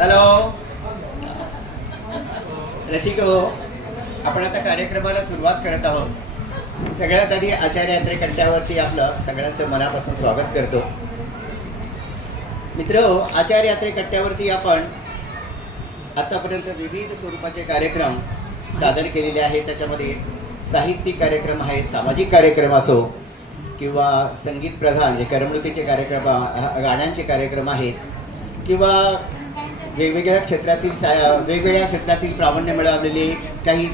Hello रसिक हो, आपण आता कार्यक्रमाला सुरुवात करत आहोत. सगळ्यात आधी आचार्य यात्रे कट्ट्यावरती आपलं सगळ्यांचं मनापासून स्वागत करतो. मित्र हो, आचार्य यात्रे कट्ट्यावरती आपण आतापर्यंत विविध स्वरूपाचे कार्यक्रम सादर केलेले आहेत. त्याच्यामध्ये साहित्यिक कार्यक्रम आहेत, सामाजिक कार्यक्रम असो किंवा संगीत प्रधान जे करमणुकीचे कार्यक्रम, गाण्यांचे कार्यक्रम आहेत किंवा वेगवेगळ्या क्षेत्रातील प्रावीण्य मिळवलेले काही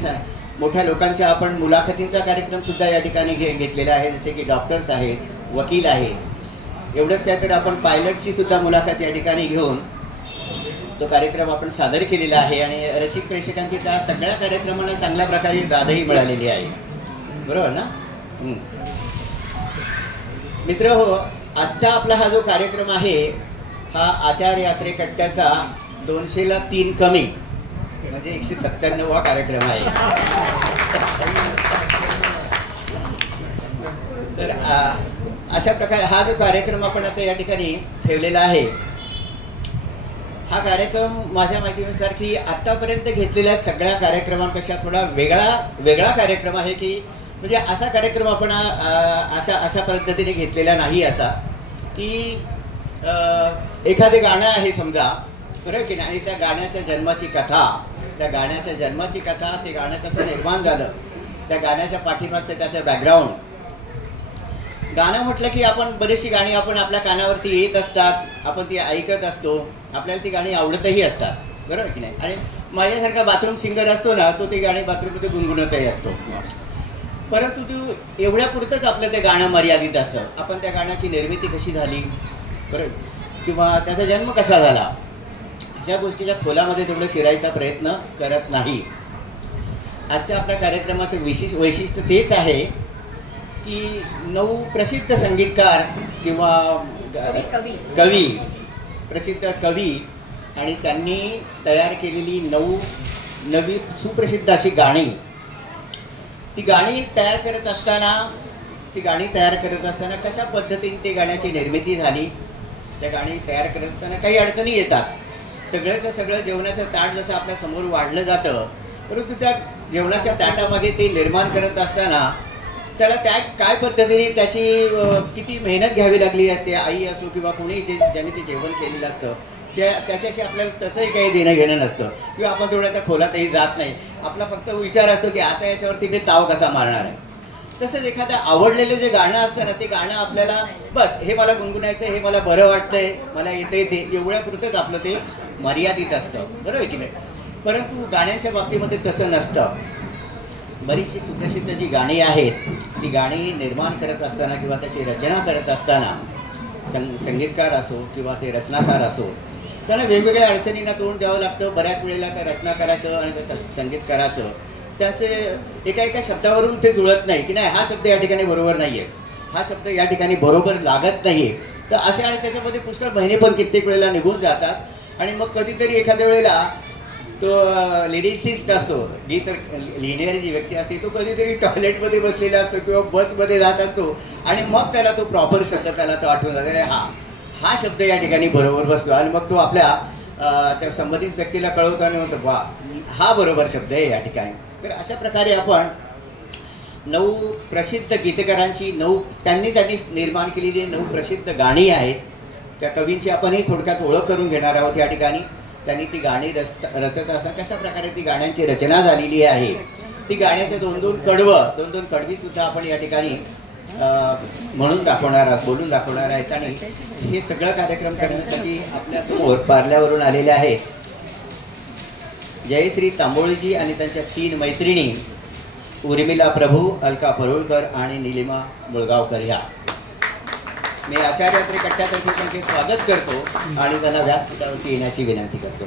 मोठ्या लोकांच्या आपण मुलाखतींचा कार्यक्रम सुद्धा या ठिकाणी घेतलेला आहे. जसे की डॉक्टर्स आहेत, वकील आहेत. एवढंच काय तर आपण पायलटची सुद्धा मुलाखत या ठिकाणी घेऊन तो कार्यक्रम आपण सादर केलेला आहे. आणि रसिक प्रेक्षकांची त्या सगळ्या कार्यक्रमांना चांगल्या प्रकारे दादही मिळालेली आहे. बरोबर ना मित्र हो, आजचा आपला हा जो कार्यक्रम आहे हा आचार्य यात्रे कट्ट्याचा 200ला 3 कमी म्हणजे 197वा कार्यक्रम आहे. तर अशा प्रकारे हा जो कार्यक्रम आपण आता या ठिकाणी ठेवलेला आहे, हा कार्यक्रम माझ्या माहितीनुसार की आतापर्यंत घेतलेल्या सगळ्या कार्यक्रमांपेक्षा थोडा वेगळा कार्यक्रम आहे. की म्हणजे असा कार्यक्रम आपण अशा पद्धतीने घेतलेला नाही. असा की एखादे गाणं आहे समजा, बरोबर की नाही, आणि त्या गाण्याच्या जन्माची कथा, ते गाणं कसं निर्माण झालं, त्या गाण्याच्या पाठीमागचं त्याचं बॅकग्राऊंड. गाणं म्हटलं की आपण बरीचशी गाणी आपण आपल्या कानावरती येत असतात, आपण ती ऐकत असतो, आपल्याला ती गाणी आवडतही असतात, बरोबर की नाही. आणि माझ्यासारखा बाथरूम सिंगर असतो ना, तो ती गाणी बाथरूममध्ये गुणगुणतही असतो. परंतु तू एवढ्या पुरतंच आपलं ते गाणं मर्यादित असतं. आपण त्या गाण्याची निर्मिती कशी झाली, बरोबर, किंवा त्याचा जन्म कसा झाला, ह्या गोष्टीच्या खोलामध्ये तेवढं शिरायचा प्रयत्न करत नाही. आजच्या आपल्या कार्यक्रमाचं वैशिष्ट्य तेच आहे की 9 प्रसिद्ध संगीतकार किंवा प्रसिद्ध कवी आणि त्यांनी तयार केलेली 9 नवी सुप्रसिद्ध अशी गाणी. ती गाणी तयार करत असताना कशा पद्धतीने ती गाण्याची निर्मिती झाली, त्या गाणी तयार करत असताना काही अडचणी येतात. सगळंचं सगळं जेवणाचं ताट जसं आपल्या समोर वाढलं जातं, परंतु त्या जेवणाच्या ताटामागे ते निर्माण करत असताना त्याला त्या काय पद्धतीने त्याची किती मेहनत घ्यावी लागली आहे, ते आई असो किंवा कोणी ज्यांनी ते जेवण केलेलं असतं त्याच्याशी आपल्याला तसंही काही देणं घेणं नसतं किंवा आपण तेवढ्या त्या खोलातही जात नाही. आपला फक्त विचार असतो की आता याच्यावरती मी ताव कसा मारणार आहे. तसंच एखादं आवडलेलं जे गाणं असतं ना, ते गाणं आपल्याला बस हे मला गुणगुणायचं, हे मला बरं वाटतंय, मला येते ते एवढ्या पुरतंच आपलं ते मर्यादित असतं, बरोबर की नाही. परंतु गाण्यांच्या बाबतीमध्ये तसं नसतं. बरीचशी सुप्रसिद्ध जी गाणी आहेत, ती गाणी निर्माण करत असताना किंवा त्याची रचना करत असताना संगीतकार असो किंवा ते रचनाकार असो, त्यांना वेगवेगळ्या अडचणींना तोंड द्यावं लागतं. बऱ्याच वेळेला त्या रचनाकाराचं आणि त्या संगीतकाराचं त्यांचे एका शब्दावरून ते जुळत नाही की नाही, हा शब्द या ठिकाणी बरोबर नाही आहे, हा शब्द या ठिकाणी बरोबर लागत नाही. तर अशा आणि त्याच्यामध्ये पुष्कळ महिने पण कित्येक वेळेला निघून जातात. आणि मग कधीतरी एखाद्या वेळेला तो लिरिसिस्ट असतो, गीत लिहिणारी जी व्यक्ती असते, तो कधीतरी टॉयलेटमध्ये बसलेला असतो किंवा बसमध्ये जात असतो आणि मग त्याला तो प्रॉपर शब्द त्याला तो आठवून जातो, हा शब्द या ठिकाणी बरोबर बसतो. आणि मग तो आपल्या त्या संबंधित व्यक्तीला कळवतो आणि म्हणतो वा, हा बरोबर शब्द आहे या ठिकाणी. तर अशा प्रकारे आपण 9 प्रसिद्ध गीतकारांची त्यांनी निर्माण केलेली 9 प्रसिद्ध गाणी आहेत. त्या कवींची आपणही थोडक्यात ओळख करून घेणार आहोत या ठिकाणी. त्यांनी ती गाणी रचत असताना कशा प्रकारे ती गाण्यांची रचना झालेली आहे, ती गाण्याचे 2-2 कडवी सुद्धा आपण या ठिकाणी बोलून दाखवणार आहेत. आणि हे सगळं कार्यक्रम करण्यासाठी आपल्यासमोर पार्ल्यावरून आलेले आहेत जयश्री तांबोळीजी आणि त्यांच्या 3 मैत्रिणी उर्मिला प्रभू, अलका परुळकर आणि निलिमा मुळगावकर. ह्या मी आचार्य यात्रे कट्ट्यातर्फे त्यांचे स्वागत करतो आणि त्यांना व्यासपीठावरती येण्याची विनंती करतो.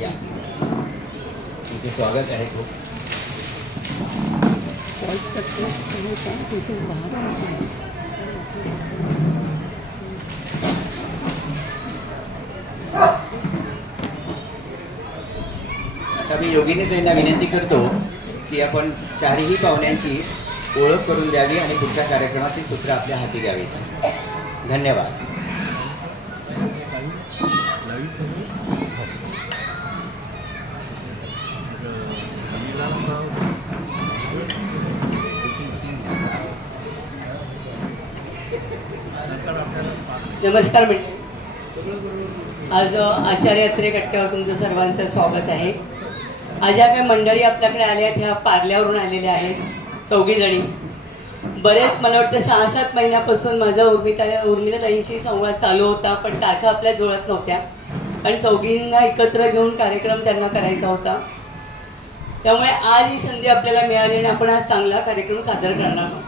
या तुमचे स्वागत आहे. खूप आता मी योगिनी त्यांना विनंती करतो की आपण चारही पाहुण्यांची ओळख करून द्यावी आणि पुढच्या कार्यक्रमाची सूत्र आपल्या हाती घ्यावीत. धन्यवाद. नमस्कार मंडळी. आज आचार्य अत्रे कट्ट्यावर तुमचं सर्वांचं स्वागत आहे. आज या काही मंडळी आपल्याकडे आल्या आहेत ह्या पार्ल्यावरून आलेल्या आहेत 4 जणी. बरेच मला वाटतं 6-7 महिन्यापासून माझा उर्मिलाताईंशी संवाद चालू होता, पण तारखा आपल्या जुळत नव्हत्या आणि 4घींना एकत्र घेऊन कार्यक्रम त्यांना करायचा होता. त्यामुळे आज ही संधी आपल्याला मिळाली आणि आपण आज चांगला कार्यक्रम सादर करणार आहोत.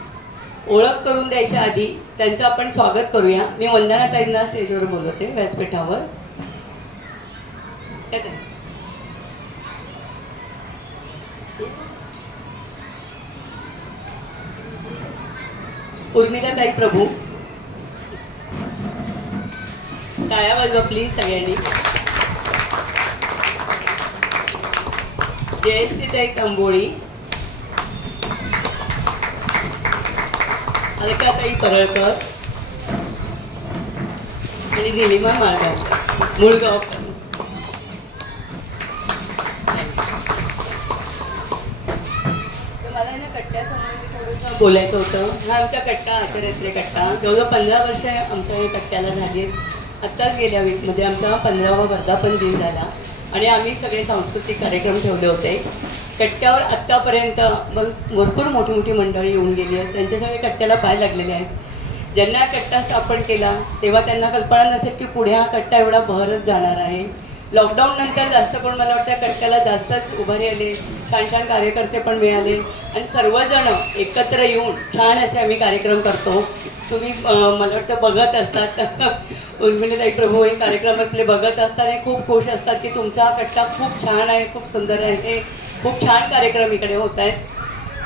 ओळख करून द्यायच्या आधी त्यांचं आपण स्वागत करूया. मी वंदनाताईंना स्टेजवर बोलवते व्यासपीठावर. उर्मिलाताई प्रभू, टाळ्या वाजवा प्लीज सगळ्यांनी. जयश्रीताई तांबोळी, अलकाताई परळकर आणि निलिमा मुळगावकर. मला ना कट्ट्यासंबंधी थोडंसं बोलायचं होतं. हा आमचा कट्टा आचार्य अत्रे कट्टा जवळजवळ 15 वर्ष आमच्या या कट्ट्याला झाली. आत्ताच गेल्या वीकमध्ये आमचा 15वा वर्धापन दिन झाला आणि आम्ही सगळे सांस्कृतिक कार्यक्रम ठेवले होते. कट्ट्यावर आत्तापर्यंत मग भरपूर मोठी मोठी मंडळी येऊन गेली आहेत. त्यांच्या सगळे कट्ट्याला पाय लागलेले आहेत. ज्यांना कट्टा स्थापन केला तेव्हा त्यांना कल्पना नसेल की पुढे हा कट्टा एवढा बहरच जाणार आहे. लॉकडाऊन नंतर जास्त करून मला वाटतं कट्ट्याला जास्तच उभारी आले, छान छान कार्यकर्ते पण मिळाले आणि सर्वजण एकत्र येऊन छान असे आम्ही कार्यक्रम करतो. तुम्ही मला वाटतं बघत असतात, उर्मिलाताई प्रभू हे कार्यक्रम आपले बघत असतात आणि खूप खुश असतात की तुमचा कट्टा खूप छान आहे, खूप सुंदर आहे, खूप छान कार्यक्रम इकडे होत आहेत.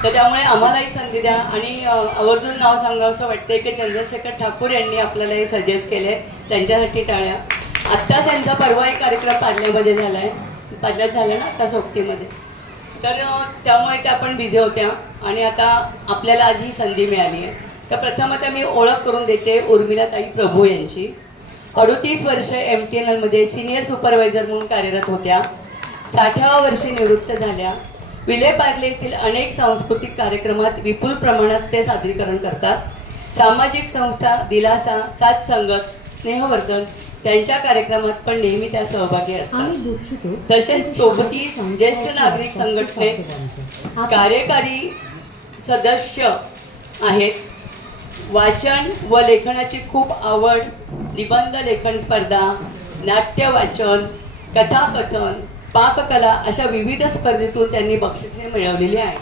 तर त्यामुळे आम्हालाही संधी द्या. आणि आवर्जून नाव सांगावंसं वाटते की चंद्रशेखर ठाकूर यांनी आपल्याला हे सजेस्ट केलं आहे, त्यांच्यासाठी टाळ्या. आत्ता त्यांचा परवा एक कार्यक्रम पार्ल्यामध्ये झाला आहे, पार्ल्यात झाला ना आता सोबतीमध्ये. तर त्यामुळे त्या पण बिझी होत्या आणि आता आपल्याला आज ही संधी मिळाली आहे. तर प्रथम आता मी ओळख करून देते उर्मिलाताई प्रभू यांची. 38 वर्ष MTNLमध्ये सिनियर सुपरवायझर म्हणून कार्यरत होत्या. 60व्या वर्षी निवृत्त झाल्या. विलेपार्ले येथील अनेक सांस्कृतिक कार्यक्रमात विपुल प्रमाणात ते सादरीकरण करतात. सामाजिक संस्था दिलासा, साथ संगत, स्नेहवर्धन त्यांच्या कार्यक्रमात पण नेहमी त्या सहभागी असतात. तसेच सोबती ज्येष्ठ नागरिक संघटने कार्यकारी सदस्य आहेत. वाचन व लेखनाची खूप आवड, निबंध लेखन स्पर्धा, नाट्य वाचन, कथाकथन, पाककला अशा विविध स्पर्धेतून त्यांनी बक्षिसे मिळवलेली आहे.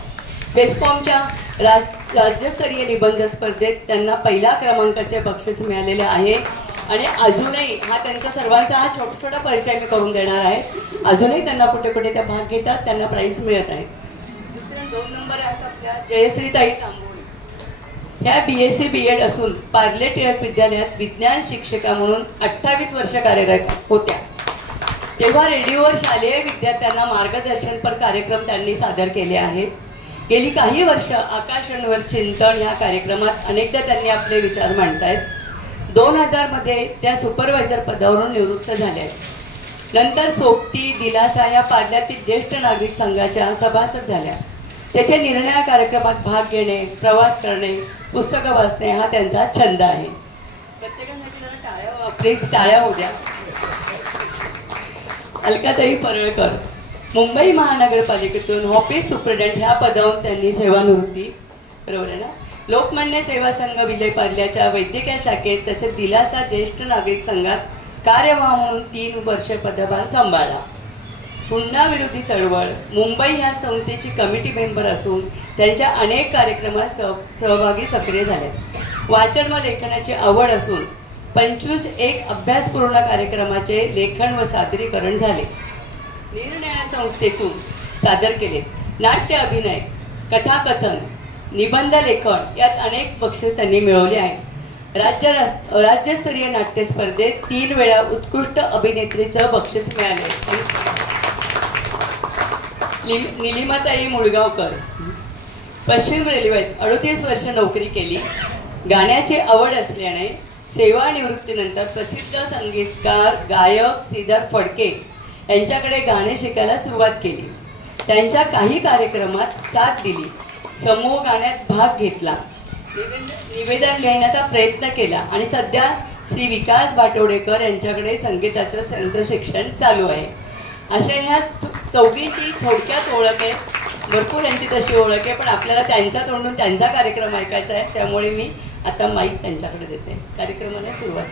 बेस्कॉमच्या राज्यस्तरीय निबंध स्पर्धेत त्यांना 1ला क्रमांकाचे बक्षीस मिळालेले आहे. आणि अजूनही हा त्यांचा सर्वांचा हा छोटा परिचय मी करून देणार आहे. अजूनही त्यांना कुठे कुठे त्या भाग घेतात, त्यांना प्राईज मिळत आहे. दुसरे 2 नंबर आहेत आपल्या जयश्रीताई तांबोळी. ह्या BSc BEd असून पार्ले टिळक विद्यालयात विज्ञान शिक्षिका म्हणून 28 वर्ष कार्यरत होत्या. तेव्हा रेडिओवर शालेय विद्यार्थ्यांना मार्गदर्शनपर कार्यक्रम त्यांनी सादर केले आहेत. गेली काही वर्ष आकाशवाणीवर चिंतन ह्या कार्यक्रमात अनेकदा त्यांनी आपले विचार मांडतायत. 2000 मध्ये त्या सुपरवायझर पदावरून निवृत्त झाल्या. नंतर सोबती, दिलासा या पार्ल्यातील ज्येष्ठ नागरिक संघाच्या सभासद झाल्या. तेथे निर्णय कार्यक्रमात भाग घेणे, प्रवास करणे, पुस्तकं वाचणे हा त्यांचा छंद आहे. प्रत्येकासाठी टाळ्या होऊ द्या. अलकाताई परळकर, मुंबई महानगरपालिकेतून ऑफिस सुप्रिटेंडेंट ह्या पदावरून त्यांनी सेवानिवृत्ती, बरोबर आहे ना, लोकमान्य सेवा संघ विलेपार्ल्याच्या वैद्यकीय शाखेत तसेच दिलासा ज्येष्ठ नागरिक संघात कार्यवाह म्हणून 3 वर्ष पदभार सांभाळला. हुंडा विरोधी चळवळ, मुंबई ह्या संस्थेची कमिटी मेंबर असून त्यांच्या अनेक कार्यक्रमात सहभागी सक्रिय झाले. वाचन व लेखनाची आवड असून 25 अभ्यासपूर्ण कार्यक्रमाचे लेखन व सादरीकरण झाले. निरनिराळ्या संस्थेतून सादर केले. नाट्य अभिनय, कथाकथन, निबंध लेखन यात अनेक बक्षीस त्यांनी मिळवले आहे. राज्यस्तरीय नाट्य स्पर्धेत 3 वेळा उत्कृष्ट अभिनेत्रीचं बक्षीस मिळाले. निलिमाताई मुळगावकर, पश्चिम रेल्वेत 38 वर्ष नोकरी केली. गाण्याची आवड असल्याने सेवानिवृत्तीनंतर प्रसिद्ध संगीतकार गायक श्रीधर फडके यांच्याकडे गाणे शिकायला सुरुवात केली. त्यांच्या काही कार्यक्रमात साथ दिली. समूह गाण्यात भाग घेतला. निवेदन लिहिण्याचा प्रयत्न केला आणि सध्या श्री विकास बाटोडेकर यांच्याकडे संगीताचं त्यांचं शिक्षण चालू आहे. अशा ह्या चौघींची थोडक्यात ओळख आहे. भरपूर यांची तशी ओळख आहे, पण आपल्याला त्यांच्या तोंडून त्यांचा कार्यक्रम ऐकायचा आहे. त्यामुळे मी आता माईक त्यांच्याकडे देते. कार्यक्रमाला सुरुवात.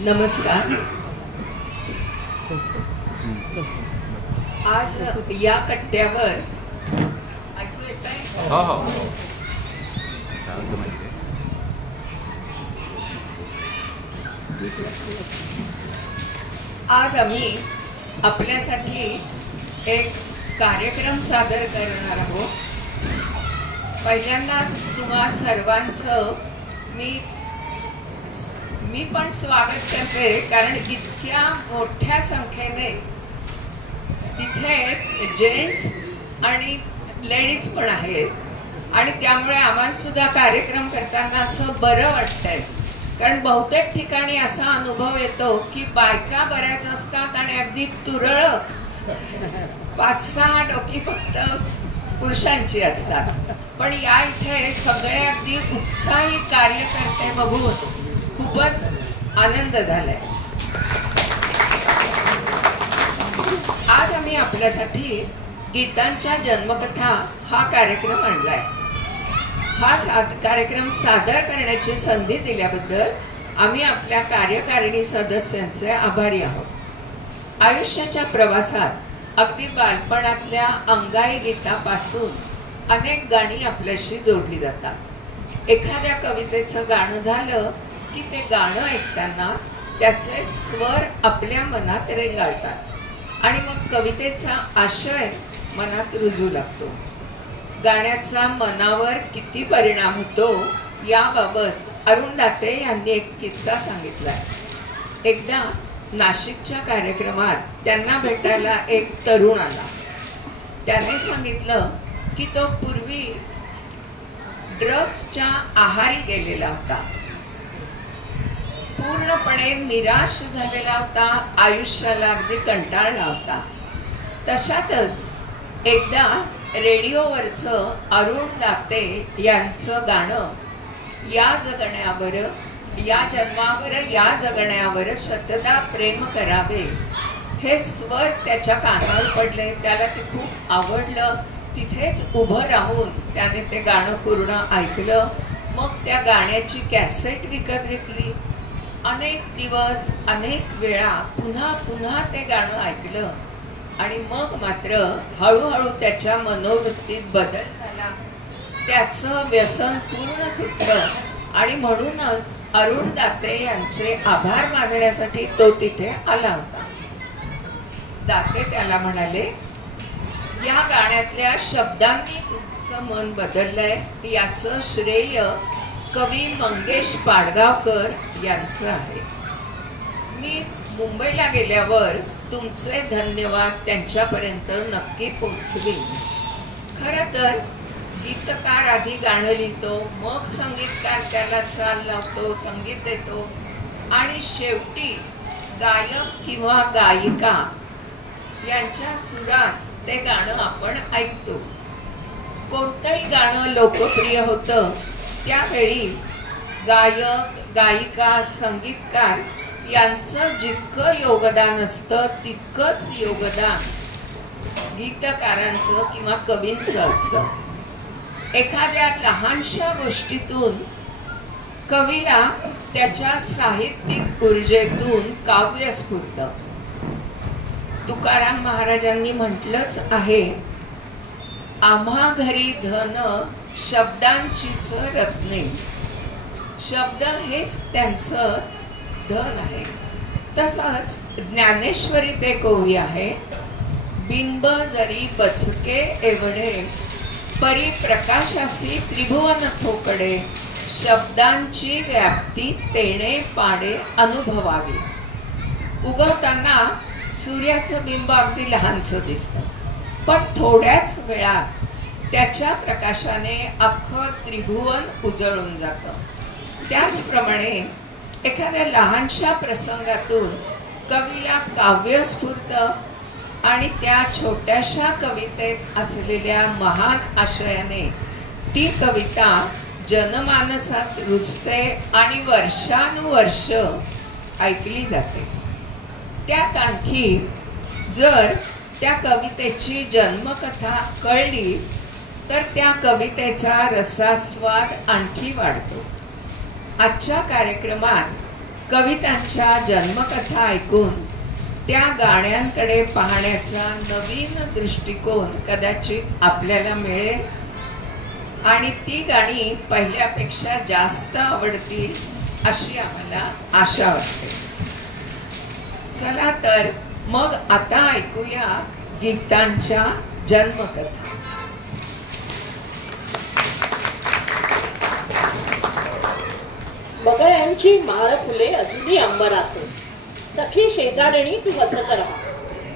नमस्कार. आज या कट्ट्यावर ऐकू येत आहे? आज आम्ही आपल्यासाठी एक कार्यक्रम सादर करणार आहोत. पहिल्यांदाच तुम्हा सर्वांचं मी पण स्वागत करते, कारण इतक्या मोठ्या संख्येने तिथे जेंट्स आणि लेडीज पण आहेत आणि त्यामुळे आम्हाला सुद्धा कार्यक्रम करताना असं बरं वाटतंय. कारण बहुतेक ठिकाणी असा अनुभव येतो की बायका बऱ्याच असतात आणि अगदी तुरळक 5-6 डोकी फक्त पुरुषांची असतात. पण या इथे सगळे अगदी उत्साही कार्यकर्ते बघून खूपच आनंद झालाय. आज आम्ही आपल्यासाठी गीतांच्या जन्मकथा हा कार्यक्रम आणलाय. हा कार्यक्रम सादर करण्याची संधी दिल्याबद्दल आम्ही आपल्या कार्यकारिणी सदस्यांचे आभारी आहोत. आयुष्याच्या प्रवासात अगदी बालपणातल्या अंगाई गीतापासून अनेक गाणी आपल्याशी जोडली जातात. एखाद्या कवितेचं गाणं झालं की ते गाणं ऐकताना त्याचे स्वर आपल्या मनात रेंगाळतात आणि मग कवितेचा आशय मनात रुजू लागतो. गाण्याचा मनावर किती परिणाम होतो याबाबत अरुण दाते यांनी एक किस्सा सांगितलाय. एकदा नाशिकच्या कार्यक्रमात त्यांना भेटायला एक तरुण आला. त्याने सांगितलं की तो पूर्वी ड्रग्सच्या आहारी गेलेला होता. पूर्णपणे निराश झालेला होता. आयुष्याला अगदी कंटाळला होता. तशातच एकदा रेडिओवरचं अरुण दाते यांचं गाणं या जगण्यावर या जन्मावर या जगण्यावर शतदा प्रेम करावे हे स्वर त्याच्या कानावर पडले. त्याला ते खूप आवडलं. तिथेच उभं राहून त्याने ते गाणं पूर्ण ऐकलं. मग त्या गाण्याची कॅसेट विकत घेतली. अनेक दिवस अनेक वेळा पुन्हा पुन्हा ते गाणं ऐकलं आणि मग मात्र हळूहळू त्याच्या मनोवृत्तीत बदल झाला. त्याचं व्यसन पूर्ण सुटलं आणि म्हणूनच अरुण दाते यांचे आभार मानण्यासाठी तो तिथे आला होता. दाते त्याला म्हणाले, या गाण्यातल्या शब्दांनी तुमचं मन बदललंय. याचं श्रेय कवी मंगेश पाडगावकर यांचं आहे. मी मुंबईला गेल्यावर तुमचे धन्यवाद त्यांच्यापर्यंत नक्की पोहोचवीन. खरं तर गीतकार आधी गाणं लिहितो, मग संगीतकार त्याला चाल लावतो, संगीत देतो आणि शेवटी गायक किंवा गायिका यांच्या सुरात ते गाणं आपण ऐकतो. कोणतंही गाणं लोकप्रिय होतं त्यावेळी गायक गायिका संगीतकार यांचं जितकं योगदान असतं तितकंच योगदान गीतकारांचं किंवा कवींचं असतं. एखाद्या लहानशा गोष्टीतून कवीला त्याच्या साहित्यिक ऊर्जेतून काव्य स्फुरतं. तुकाराम महाराजांनी म्हटलंच आहे, आम्हा घरी धन शब्दांचीच रत्ने. शब्द हेच त्यांचं धन आहे. तसंच ज्ञानेश्वरीत एक ओवी आहे, बिंब जरी बचके एवढे परी प्रकाशासी त्रिभुवन थोकडे, शब्दांची व्याप्ती तेणे पाडे अनुभवावी. उगवताना सूर्याचं बिंब अगदी लहानसं दिसतं, पण थोड्याच वेळात त्याच्या प्रकाशाने अख्खं त्रिभुवन उजळून जातं. त्याचप्रमाणे एखाद्या लहानशा प्रसंगातून कवीला काव्यस्फूर्त आणि त्या छोट्याशा कवितेत असलेल्या महान आशयाने ती कविता जनमानसात रुजते आणि वर्षानुवर्ष ऐकली जाते. त्यात आणखी जर त्या कवितेची जन्मकथा कळली तर त्या कवितेचा रसास्वाद आणखी वाढतो. आजच्या कार्यक्रमात कवितांच्या जन्मकथा ऐकून त्या गाण्यांकडे पाहण्याचा नवीन दृष्टिकोन कदाचित आपल्याला मिळेल आणि ती गाणी पहिल्यापेक्षा जास्त आवडतील अशी आम्हाला आशा वाटते. चला तर मग आता ऐकूया गीतांच्या जन्मकथा. बगळ्यांची माळ फुले अजूनही अंबरात, सखी शेजारणी तू हसत राहा,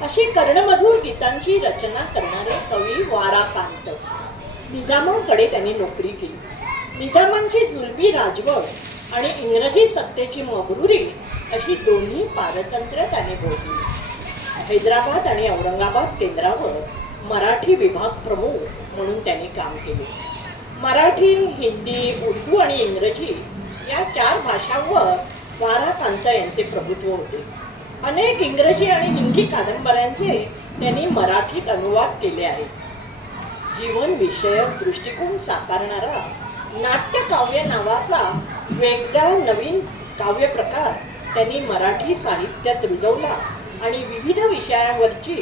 अशी कर्णमधुर गीतांची रचना करणारे कवी वाराकांत. निजामांकडे त्यांनी नोकरी केली. निजामांची जुलबी राजवट आणि इंग्रजी सत्तेची मबरुरी अशी दोन्ही पारतंत्र्य त्याने भोगली. हैदराबाद आणि औरंगाबाद केंद्रावर मराठी विभाग प्रमुख म्हणून त्यांनी काम केले. मराठी, हिंदी, उर्दू आणि इंग्रजी या 4 भाषांवर वाराकांत यांचे प्रभुत्व होते. अनेक इंग्रजी आणि हिंदी कादंबऱ्यांचे त्यांनी मराठीत अनुवाद केले आहेत. जीवन विषयक दृष्टिकोन साकारणारा नाट्यकाव्य नावाचा वेगळा नवीन काव्य प्रकार त्यांनी मराठी साहित्यात रुजवला आणि विविध विषयांवरची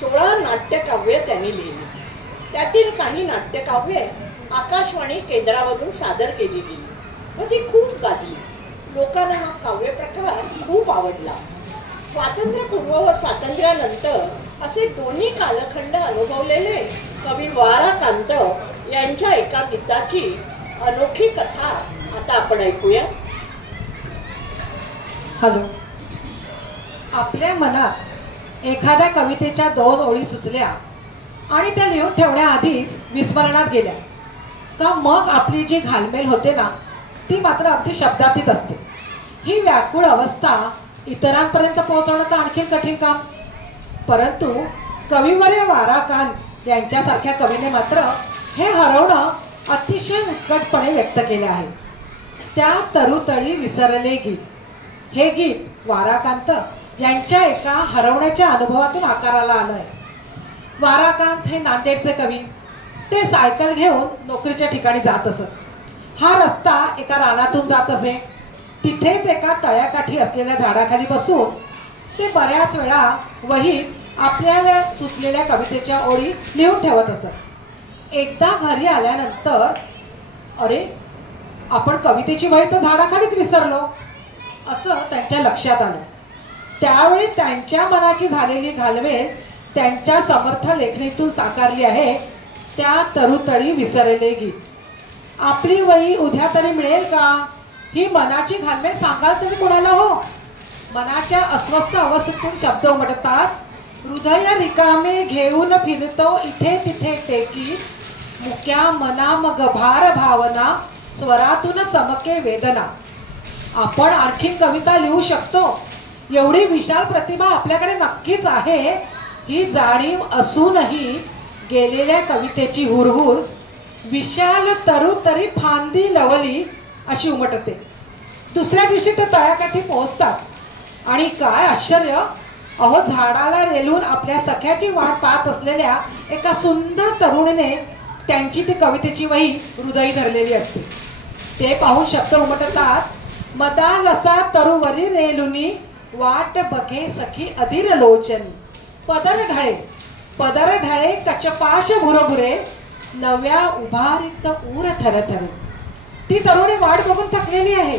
16 नाट्यकाव्य त्यांनी लिहिली. त्यातील काही नाट्यकाव्ये आकाशवाणी केंद्रावरून सादर केली गेली व ती खूप गाजली. लोकांना हा काव्य प्रकार खूप आवडला. स्वातंत्र्यपूर्व व स्वातंत्र्यानंतर असे दोन्ही कालखंड अनुभवलेले कवी वाराकांत यांच्या एका गीताची अनोखी कथा आता आपण ऐकूया. हॅलो. आपल्या मनात एखाद्या कवितेच्या 2 ओळी सुचल्या आणि त्या लिहून ठेवण्याआधीच विस्मरणात गेल्या का मग आपली जी घालमेल होते ना ती मात्र अगदी शब्दातीत असते. ही व्याकुळ अवस्था इतरांपर्यंत पोहोचवणं तर आणखी कठीण काम. परंतु कविवर्य वाराकांत यांच्यासारख्या कवीने मात्र हे हरवणं अतिशय उत्कटपणे व्यक्त केले आहे. त्या तरुतळी विसरले गीत हे गीत वाराकांत यांच्या एका हरवण्याच्या अनुभवातून आकाराला आलंय. वाराकांत हे नांदेडचे कवी. ते सायकल घेऊन नोकरीच्या ठिकाणी जात असत. हा रस्ता एका रानातून जात असे. तिथेच एका तळ्याकाठी असलेल्या झाडाखाली बसून ते बऱ्याच वेळा वहीत आपल्याला सुचलेल्या कवितेच्या ओळी लिहून ठेवत असत. एकदा घरी आल्यानंतर अरे आपण कवितेची वही तर झाडाखालीच विसरलो असं त्यांच्या लक्षात आलं. त्यावेळी त्यांच्या मनाची झालेली घालमेल त्यांच्या समर्थ लेखणीतून साकारली आहे. त्या तरुतळी विसरले गीत. आपली वही उद्या तरी मिळेल का ही मनाची घालमेल सांगाल तुम्ही कोणाला हो. मनाच्या अस्वस्थ अवस्थेतून शब्द उमटतात. हृदय रिकामे घेऊन फिरतो इथे तिथे टेकी, मुक्या मना मग भार भावना स्वरातून चमके वेदना. आपण आणखी कविता लिहू शकतो एवढी विशाल प्रतिभा आपल्याकडे नक्कीच आहे ही जाणीव असूनही गेलेल्या कवितेची हुरहुर विशाल तरू तरी फांदी लवली अशी उमटते. दुसऱ्या दिवशी ते तळ्याकाठी पोहोचतात आणि काय आश्चर्य, अहो झाडाला रेलून आपल्या सख्याची वाट पाहत असलेल्या एका सुंदर तरुणीने त्यांची ती कवितेची वही हृदयी धरलेली असते. ते पाहून शब्द उमटतात. मदा लसा तरुवरी रेलुनी वाट बघे सखी अधीर लोचनी, पदर ढळे कचपाश भुरभुरे नव्या उभारित ऊर थरथरे. ती तरुणी वाट बघून थकलेली आहे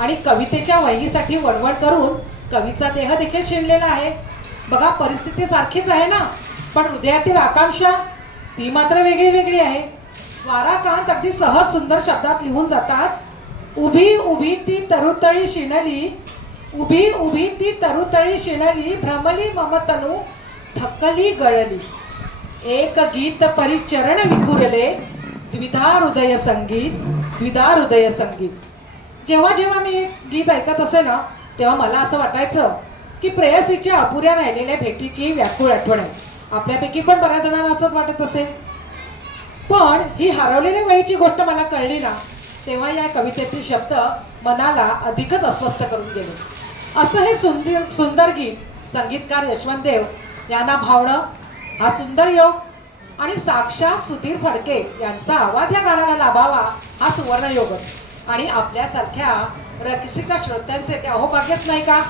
आणि कवितेच्या वहीसाठी वणवण करून कवीचा देह देखील शिरलेला आहे. बघा परिस्थिती सारखीच आहे ना, पण हृदयातील आकांक्षा ती मात्र वेगळी वेगळी आहे. वाराकांत अगदी सहज सुंदर शब्दात लिहून जातात. उभी उभी ती तरुतळी शिणली, उभी उभी ती तरुतळी शिणली, भ्रमली ममतनु थकली गळली. एक गीत परिचरण विखुरले, द्विधा हृदय संगीत, द्विधा हृदय संगीत. जेव्हा जेव्हा मी गीत ऐकत असे ना, तेव्हा मला असं वाटायचं की प्रेयसीच्या अपुऱ्या राहिलेल्या भेटीची व्याकुळ आठवण आहे. आपल्यापैकी पण बऱ्याच जणांना असंच वाटत असेल. पण ही हरवलेल्या वेळीची गोष्ट मला कळली ना, तेव्हा या कवितेतील शब्द मनाला अधिकच अस्वस्थ करून गेले. असं हे सुंदर गीत संगीतकार यशवंत देव यांना भावणं हा सुंदर योग आणि साक्षात सुधीर फडके यांचा आवाज या गाण्याला लाभावा हा सुवर्ण योगच. आणि आपल्यासारख्या रसिक श्रोत्यांचे ते अहोभाग्यच नाही का?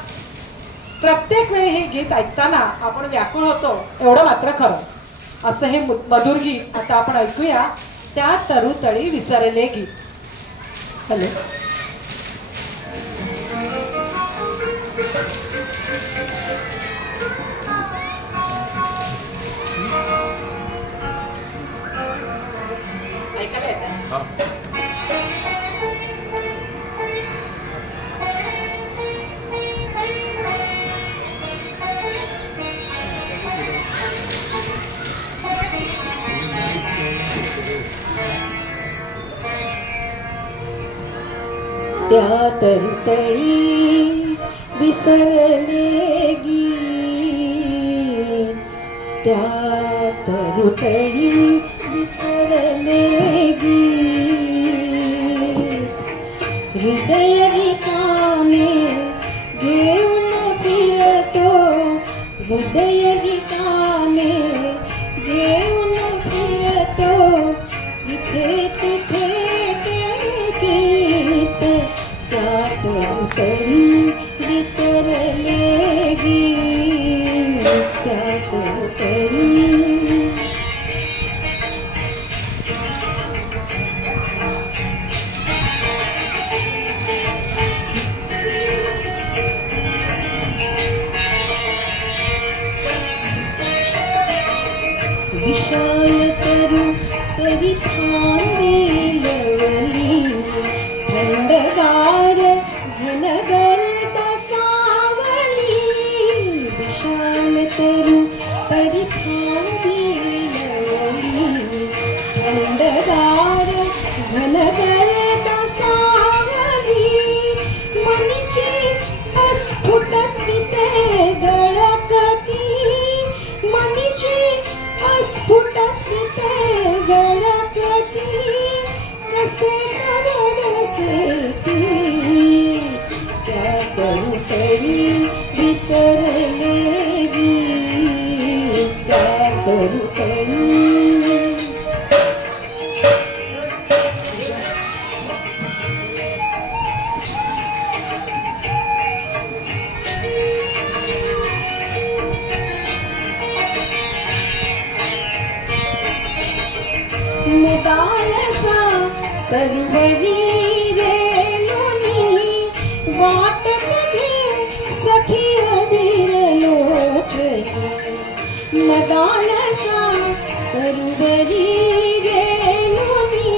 प्रत्येक वेळी हे गीत ऐकताना आपण व्याकुळ होतो एवढं मात्र खरं. असं हे मधुर गीत आता आपण ऐकूया, त्या तरुतळी विसरले गीत. हॅलो. ऐकायला येतं? त्या तरुतळी विसरले गीत, त्या तरुतळी विसरले गीत. हृदय रिकामे घेऊन फिरतो, हृदय रिकामे घेऊन फिरतो, इथे तिथे त्या तरुतळी विसरले गीत, त्या तरुतळी. विशाल तरु तरी फांदी लवली, थंडगार घनगर्द सावली. विशाल तरु तरी फांदी लवली, थंडगार घनगर्द सावली. मनीची अस्फुट स्मिते झळकती, मनीची अस्फुट स्मिते झळकती, कसे कवडसे ती. त्या तरुतळी विसरले गीत, त्या तरुतळी. मदालसा तरुवरी रेलोनी, वाट बघे सखी अधीर लोचनी. मदालसा तरुवरी रेलोनी,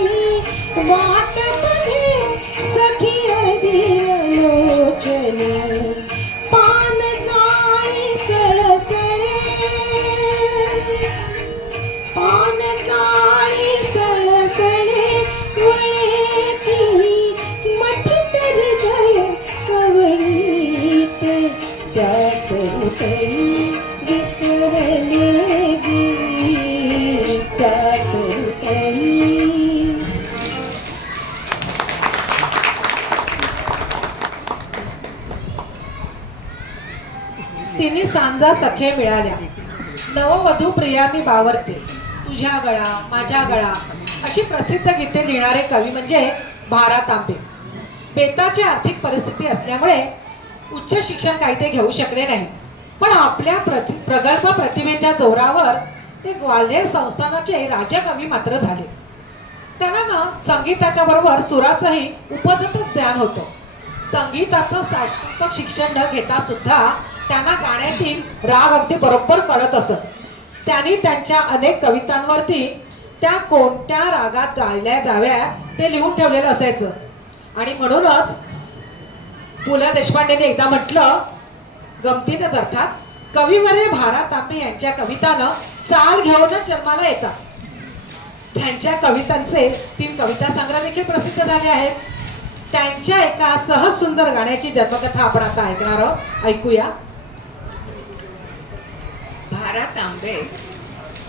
वाट बघे सखी अधीर लोचनी. पान जाळी सळसळे, पान जाळी सळसळे वळेती, मठीत हृदय कवळीत. त्या तरुतळी विसरले गीत, त्या तरुतळी. तिन्ही सांजा सखे मिळाल्या, नववधू प्रिया मी बावरते, तुझ्या गळा माझ्या गळा अशी प्रसिद्ध गीते लिहिणारे कवी म्हणजे भा.रा. तांबे. बेताची आर्थिक परिस्थिती असल्यामुळे उच्च शिक्षण काही ते घेऊ शकले नाही, पण आपल्या प्रगल्भ प्रतिभेच्या जोरावर ते ग्वाल्हेर संस्थानाचे राज्यकवी मात्र झाले. त्यांना ना संगीताच्या बरोबर सुराचंही उपजतच ज्ञान होतं. संगीताचं शास्त्रोक्त शिक्षण न घेता सुद्धा त्यांना गाण्यातील राग अगदी बरोबर कळत असत. त्यांनी त्यांच्या अनेक कवितांवरती त्या कोणत्या रागात गायल्या जाव्यात ते लिहून ठेवलेलं असायचं. आणि म्हणूनच पु ल देशपांडेने एकदा म्हटलं, गमतीतच अर्थात, कविवर्य भा. रा. तांबे यांच्या कवितानं चाल घेऊनच जन्माला येतात. त्यांच्या कवितांचे 3 कविता संग्रह देखील प्रसिद्ध झाले आहेत. त्यांच्या एका सहज सुंदर गाण्याची जन्मकथा आपण आता ऐकणार आहोत. ऐकूया. भा. रा. तांबे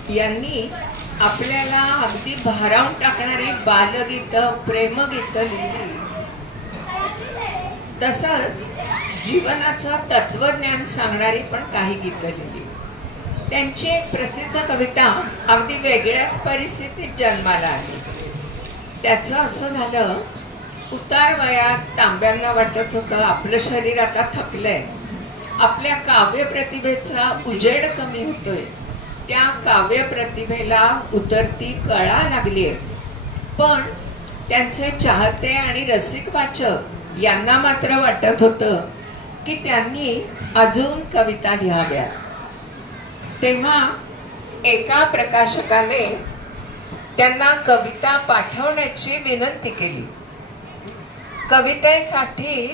यांनी आपल्याला अगदी भारावून टाकणारी बालगीतं, प्रेमगीतं लिहिली. तसंच जीवनाचं तत्वज्ञान सांगणारी पण काही गीतं लिहिली. त्यांची एक प्रसिद्ध कविता अगदी वेगळ्याच परिस्थितीत जन्माला आली. त्याचं असं झालं, उतार वयात तांब्यांना वाटत होतं आपलं शरीर आता थकलंय, आपल्या काव्य प्रतिभेचा उजेड कमी होतोय, त्या काव्य प्रतिभेला उतरती कळा लागलीये. पण त्यांचे चाहते आणि रसिक वाचक यांना मात्र वाटत होतं की त्यांनी अजून कविता लिहाव्या. तेव्हा एका प्रकाशकाने त्यांना कविता पाठवण्याची विनंती केली. कवितेसाठी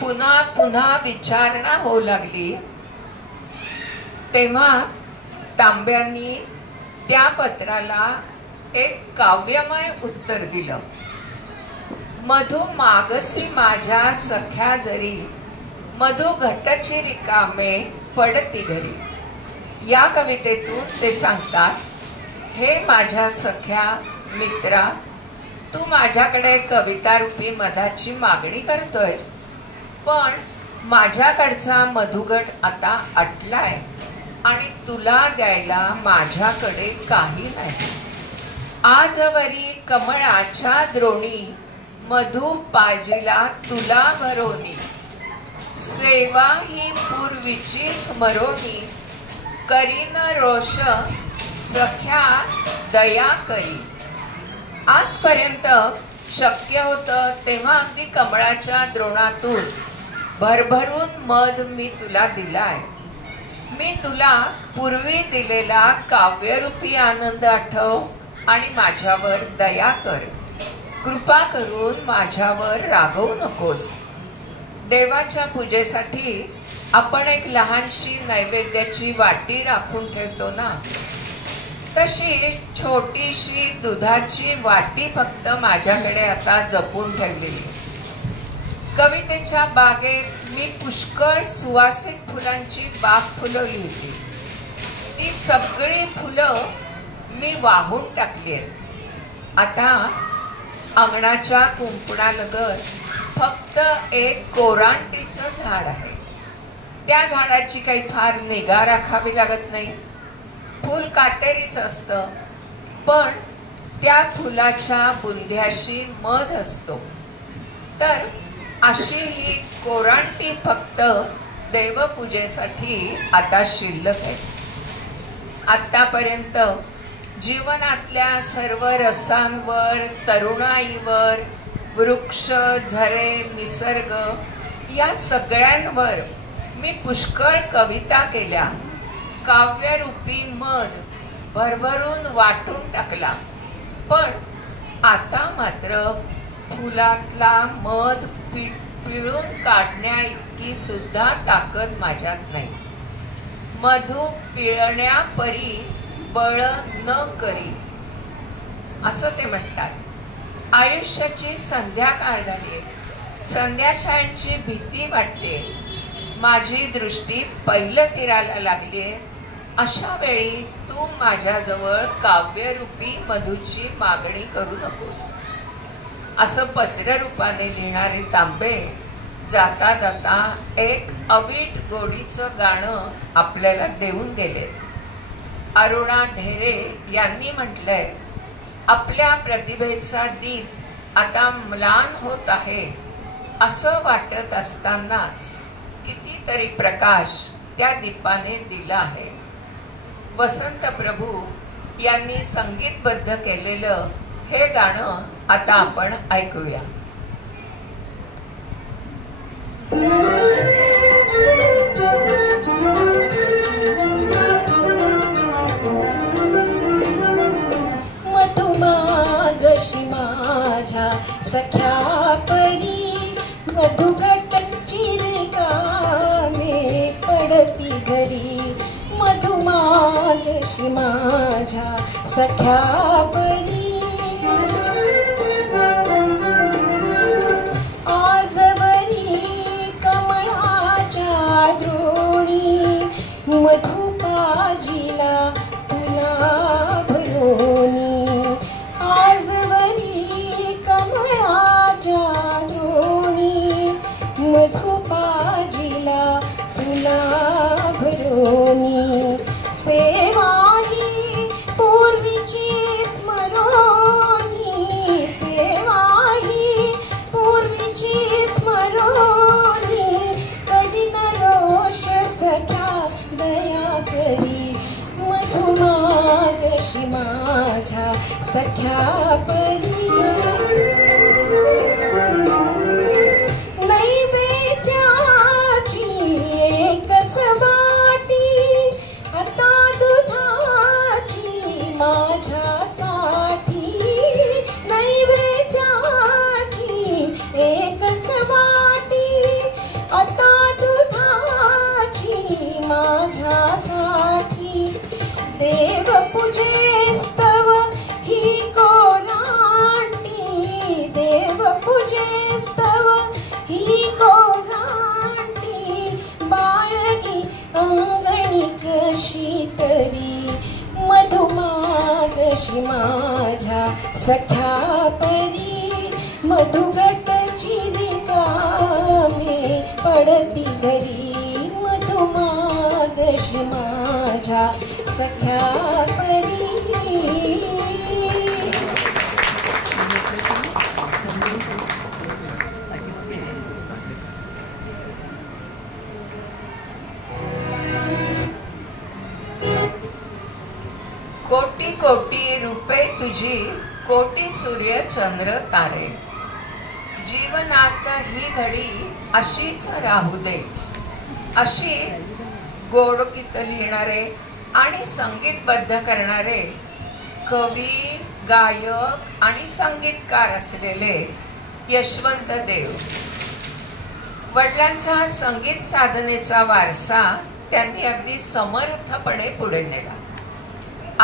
पुन्हा पुन्हा विचारणा होऊ लागली. तेव्हा तांब्यांनी त्या पत्राला एक काव्यमय उत्तर दिलं. मधु मागसी माझ्या सख्या जरी, मधु घटची रिकामे पडती घरी. या कवितेतून ते सांगतात, हे माझ्या सख्या मित्रा, तू माझ्याकडे कवितारूपी मधाची मागणी करतोयस, पण माझ्याकडचा मधुगट आता आटलाय आणि तुला द्यायला माझ्याकडे काही नाही. आजवरी कमळाच्या द्रोणी, मधु पाजिला तुला भरोनी. सेवा ही पूर्वीची स्मरोनी, करीन रोष सख्या दया करी. आजपर्यंत शक्य होतं तेव्हा अगदी कमळाच्या द्रोणातून भरभरून मध मी तुला दिलाय. मी तुला पूर्वी दिलेला काव्यरूपी आनंद आठव आणि माझ्यावर दया कर. कृपा करून माझ्यावर रागवू नकोस. देवाच्या पूजेसाठी आपण एक लहानशी नैवेद्याची वाटी राखून ठेवतो ना, तशी छोटीशी दुधाची वाटी फक्त माझ्याकडे आता जपून ठेवली. कवितेच्या बागेत मी पुष्कळ सुवासिक फुलांची बाग फुलवली होती. ती सगळी फुलं मी वाहून टाकली आहेत. आता अंगणाच्या कुंपणालगत फक्त एक कोरांटीचं झाड आहे. त्या झाडाची काही फार निगा राखावी लागत नाही. फूल काटेरीच असतं, पण त्या फुलाच्या बुंध्याशी मध असतो. तर अशी ही कोरांटी फक्त देवपूजेसाठी आता शिल्लक आहे. आतापर्यंत जीवनातल्या सर्व रसांवर, तरुणाईवर, वृक्ष, झरे, निसर्ग या सगळ्यांवर मी पुष्कळ कविता केल्या. काव्यरूपी मध भरभरून वाटून टाकला. पण आता मात्र फुलातला मध पिळून काढण्या इतकी सुद्धा ताकद माझ्यात नाही. मधु पिळण्यापरी बळ न करी, असं ते म्हणतात. आयुष्याची संध्याकाळ झाली. संध्याछायांची भीती वाटते. माझी दृष्टी पहिलं तीराला लागलीये. अशा वेळी तू माझ्याजवळ काव्यरूपी मधूची मागणी करू नकोस. असं पत्ररूपाने लिहिणारे तांबे जाता जाता एक अवीट गोडीचं गाणं आपल्याला देऊन गेले. अरुणा ढेरे यांनी म्हटलंय, आपल्या प्रतिभेचा दीप आता म्लान होत आहे असं वाटत असतानाच कितीतरी प्रकाश त्या दीपाने दिला आहे. वसंत प्रभू यांनी संगीतबद्ध केलेलं हे गाणं आता आपण ऐकूया. सख्या परी मधुगट चिरकामे पडती घरी मधुमागशी माझ्या सख्या परी आजवरी कमळाच्या द्रोणी मधुपाजीला तुला भरोनी आजवरी कमळाच्या द्रोणी मधुपाजीला तुला भरोनी सेवाही पूर्वीची स्मरोनी सेवाही पूर्वीची स्मरोनी करीन रोष सख्या दया करी मधुमागशी माझ्या सख्या परी नैवेद्याची एकच वाटी आता दुधाची माझ्यासाठी नैवेद्याची एकच वाटी आता दुधाची माझ्यासाठी देव पूजेस्तव ही कोरांटी देव पूजेस्तव ही कोरांटी बाळगी अंगणी कशी तरी मधुमागशी माझ्या सख्या परी मधुगट चिरकामे पडती घरी मधुमागशी माझ्या सख्या परी कोटी कोटी रूपे तुझी कोटी सूर्य चंद्र तारे जीवनात ही घडी अशीच राहू दे अशी गोड गीत लिहिणारे आणि संगीतबद्ध करणारे कवी गायक आणि संगीतकार असलेले यशवंत देव वडिलांचा संगीत साधनेचा वारसा त्यांनी अगदी समर्थपणे पुढे नेला.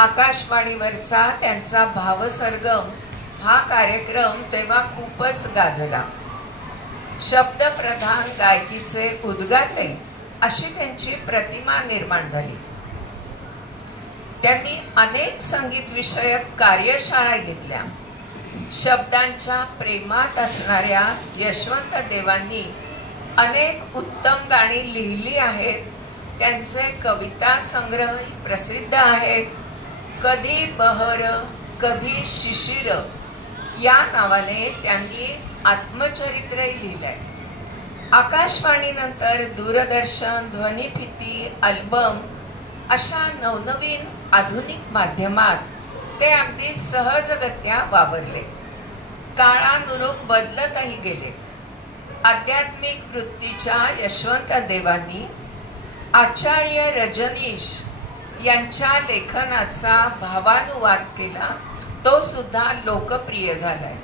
आकाशवाणीवरचा त्यांचा भावसरगम हा कार्यक्रम तेव्हा खूपच गाजला. शब्दप्रधान गायकीचे उद्गाते अशी त्यांची प्रतिमा निर्माण झाली. त्यांनी अनेक संगीत विषयक कार्यशाळा घेतल्या. शब्दांच्या प्रेमात असणाऱ्या यशवंत देवांनी अनेक उत्तम गाणी लिहिली आहेत. त्यांचे कविता संग्रह प्रसिद्ध आहेत. कधी बहर कधी शिशिर या नावाने त्यांनी आत्मचरित्रही लिहिलंय. आकाशवाणीनंतर दूरदर्शन, ध्वनिफिती, अल्बम अशा नवनवीन आधुनिक माध्यमात ते अगदी सहजगत्या वावरले. काळानुरूप बदलतही गेले. आध्यात्मिक वृत्तीच्या यशवंत देवांनी आचार्य रजनीश यांच्या लेखनाचा भावानुवाद केला. तो सुद्धा लोकप्रिय झालाय.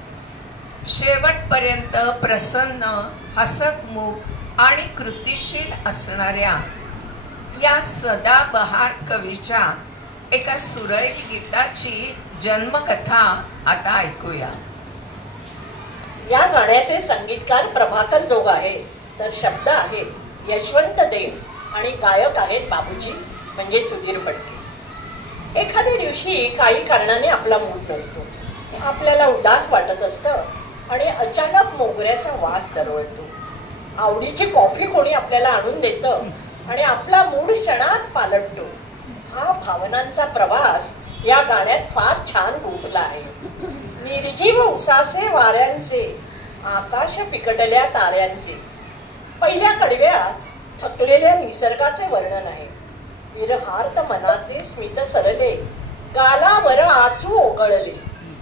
शेवटपर्यंत प्रसन्न, हसतमुख आणि कृतिशील असणाऱ्या या सदाबहार कवीच्या एका सुरेल गीताची जन्मकथा आता ऐकूया. या गाण्याचे संगीतकार प्रभाकर जोग आहे, तर शब्द आहेत यशवंत देव आणि गायक आहेत बाबूजी म्हणजे सुधीर फडके. एखाद्या दिवशी काही कारणाने आपला मूड नसतो, आपल्याला उदास वाटत असतं आणि अचानक मोगऱ्याचा वास दरवळतो. आवडीची कॉफी कोणी आपल्याला आणून देतं आणि आपला मूड क्षणात पालटतो. हा भावनांचा प्रवास या गाण्यात फार छान गुंतला आहे. निर्जीव उसासे वाऱ्यांचे, आकाश पिकटल्या ताऱ्यांचे, पहिल्या कडव्यात थकलेल्या निसर्गाचे वर्णन आहे. विरहार्थ मनाचे स्मित सरले, गालावर आसू ओघळले.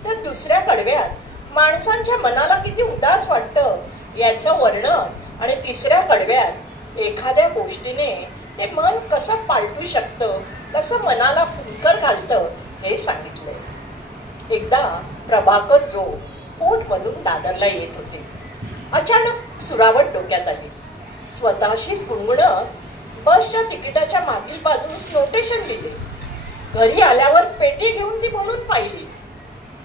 तर दुसऱ्या कडव्यात माणसांच्या मनाला किती उदास वाटतं याचं वर्णन आणि तिसऱ्या कडव्यात एखाद्या गोष्टीने ते मन कसं पालटू शकतं, कसं मनाला फुलकर घालतं हे सांगितलंय. एकदा प्रभाकर जोग फोर्टमधून दादरला येत होते. अचानक सुरावट डोक्यात आली. स्वतःशीच गुणगुणत बसच्या तिकिटाच्या मागील बाजूस नोटेशन लिहिले. घरी आल्यावर पेटी घेऊन ती म्हणून पाहिली.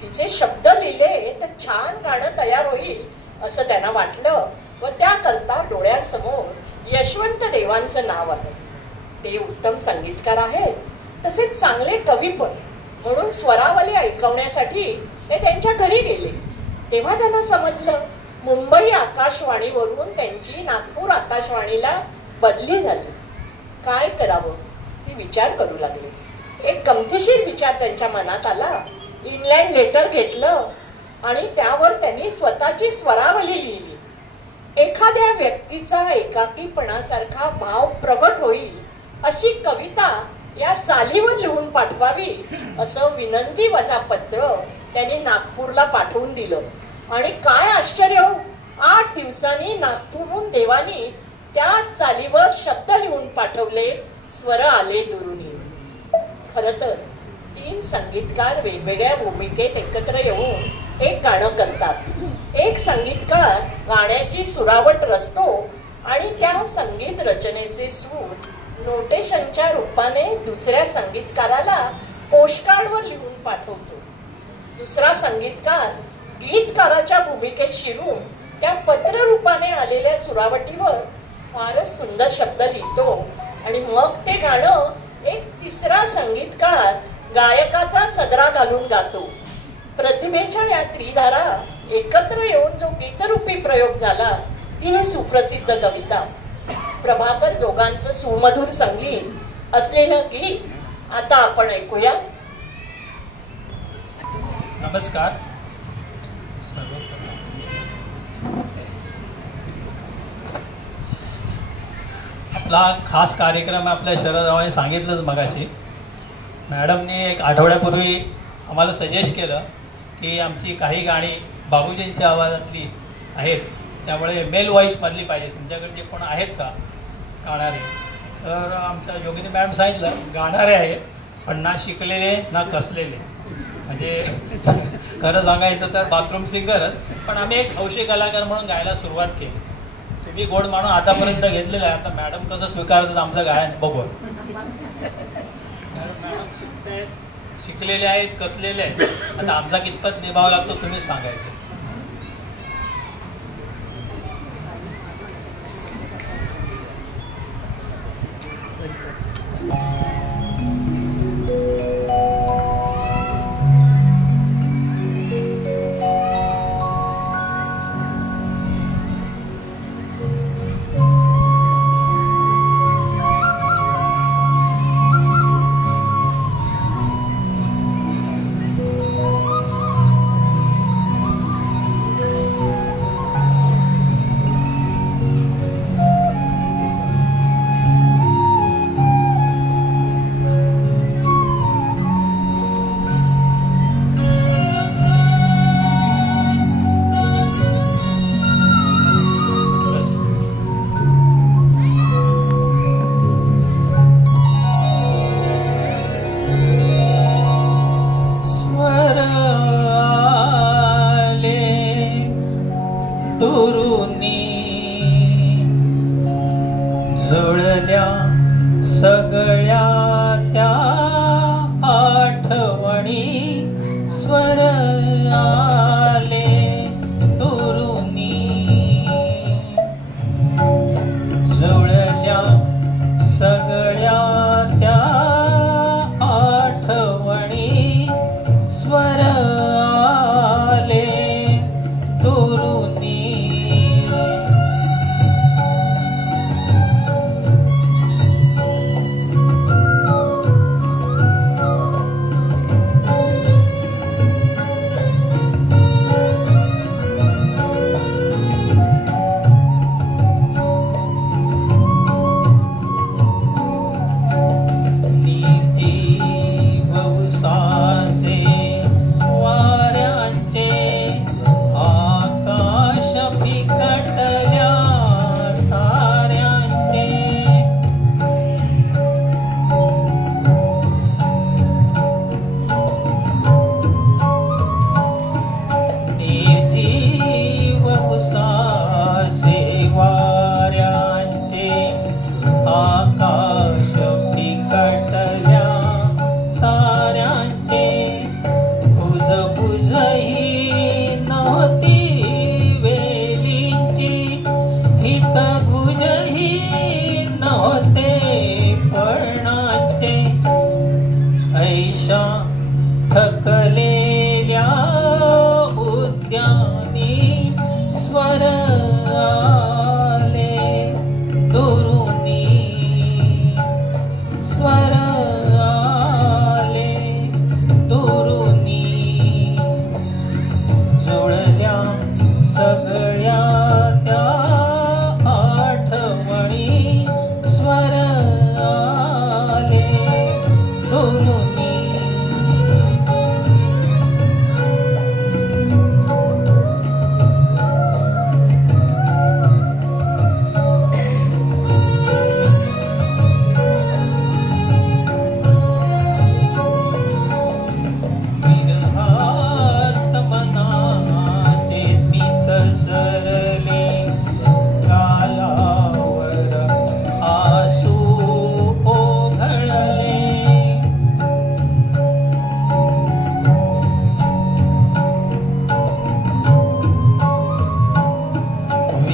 तिचे शब्द लिहिले तर छान गाणं तयार होईल असं त्यांना वाटलं व त्याकरता डोळ्यांसमोर यशवंत देवांचं नाव आलं. ते उत्तम संगीतकार आहेत, तसेच चांगले कवी पण. म्हणून स्वरावली ऐकवण्यासाठी ते त्यांच्या घरी गेले. तेव्हा त्यांना समजलं मुंबई आकाशवाणीवरून त्यांची नागपूर आकाशवाणीला बदली झाली. काय करावं ते विचार करू लागले. एक गमतीशीर विचार त्यांच्या मनात आला. इंग्लंड लेटर घेतलं आणि त्यावर त्यांनी स्वतःची स्वरावली लिहिली. एखाद्या व्यक्तीचा एकाकीपणासारखा भाव प्रगट होईल अशी कविता या चालीवर लिहून पाठवावी असं विनंती वजा पत्र त्यांनी नागपूरला पाठवून दिलं. आणि काय आश्चर्य, 8 दिवसांनी नागपूरहून देवानी त्या चालीवर शब्द लिहून पाठवले. स्वर आले दुरुनी. खरं तर 3 संगीतकार वेगवेगळ्या भूमिकेत एकत्र येऊन एक गाणं करतात. एक संगीतकार गाण्याची सुरावट रचतो आणि त्या संगीत रचनेचे सूर नोटेशनच्या रूपाने दुसऱ्या संगीतकाराला पोस्टकार्डवर लिहून पाठवतो. दुसरा संगीतकार गीतकाराच्या भूमिकेत शिरून त्या पत्र रूपाने आलेल्या सुरावटीवर फारच सुंदर शब्द लिहितो आणि मग ते गाणं एक तिसरा संगीतकार गायकाचा सदरा घालून गातो. प्रतिभेच्या या त्रिधारा एकत्र येऊन जो गीतरूपी प्रयोग झाला ती ही सुप्रसिद्ध कविता. प्रभाकर जोगांचं सुमधुर संगीत असलेलं गीत आता आपण ऐकूया. नमस्कार. आपला खास कार्यक्रम आपल्या शरदरावांनी सांगितलंच मगाशी. मॅडमने एक आठवड्यापूर्वी आम्हाला सजेस्ट केलं की आमची काही गाणी बाबूजींच्या आवाजातली आहेत, त्यामुळे मेल व्हॉईसमधली पाहिजे. तुमच्याकडे जे कोण आहेत का गाणारे? तर आमच्या योगिनी मॅडम सांगितलं गाणारे आहेत पण ना शिकलेले ना कसलेले. म्हणजे खरं सांगायचं तर बाथरूम सिंगरच, पण आम्ही एक हौशी कलाकार म्हणून गायला सुरुवात केली. तुम्ही गोड मानून आतापर्यंत घेतलेलं आहे. आता मॅडम कसं स्वीकारतात आमचं गायन बघू. मॅडम शिकलेले आहेत कसलेले आहेत, आता आमचा कितपत निभाव लागतो तुम्हीच सांगायचं.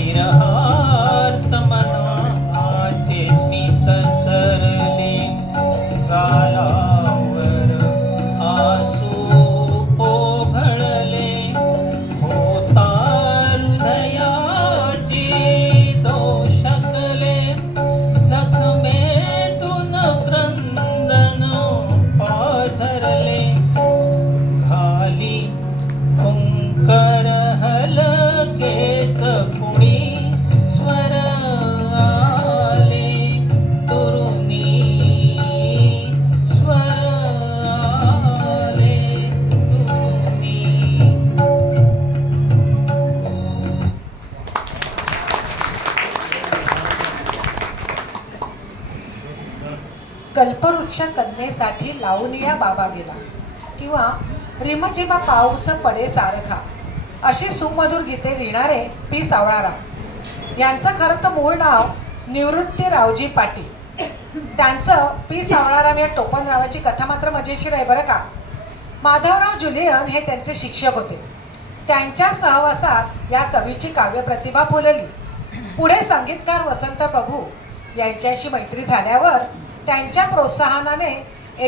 निरहार्थ मनाचे स्मित सरले गालावर आसू ओघळले होता हृदयाची दोषकले जखमेतून क्रंदन पाझरले घाली फुंकर हलकेच कुणी स्वर आले दुरुनी स्वर आले दुरुनी. कल्पवृक्ष कन्येसाठी लावूनिया बाबा गेला किंवा रिमझिमा पाऊस पडे सारखा अशी सुमधुर गीते लिहिणारे पी सावळाराम यांचं खरं तर मूळ नाव निवृत्ती रावजी पाटील. त्यांचं पी सावळाराम या टोपणनावाची कथा मात्र मजेशीर आहे बरं का. माधवराव जुलियन हे त्यांचे शिक्षक होते. त्यांच्या सहवासात या कवीची काव्यप्रतिभा फुलली. पुढे संगीतकार वसंत प्रभू यांच्याशी मैत्री झाल्यावर त्यांच्या प्रोत्साहनाने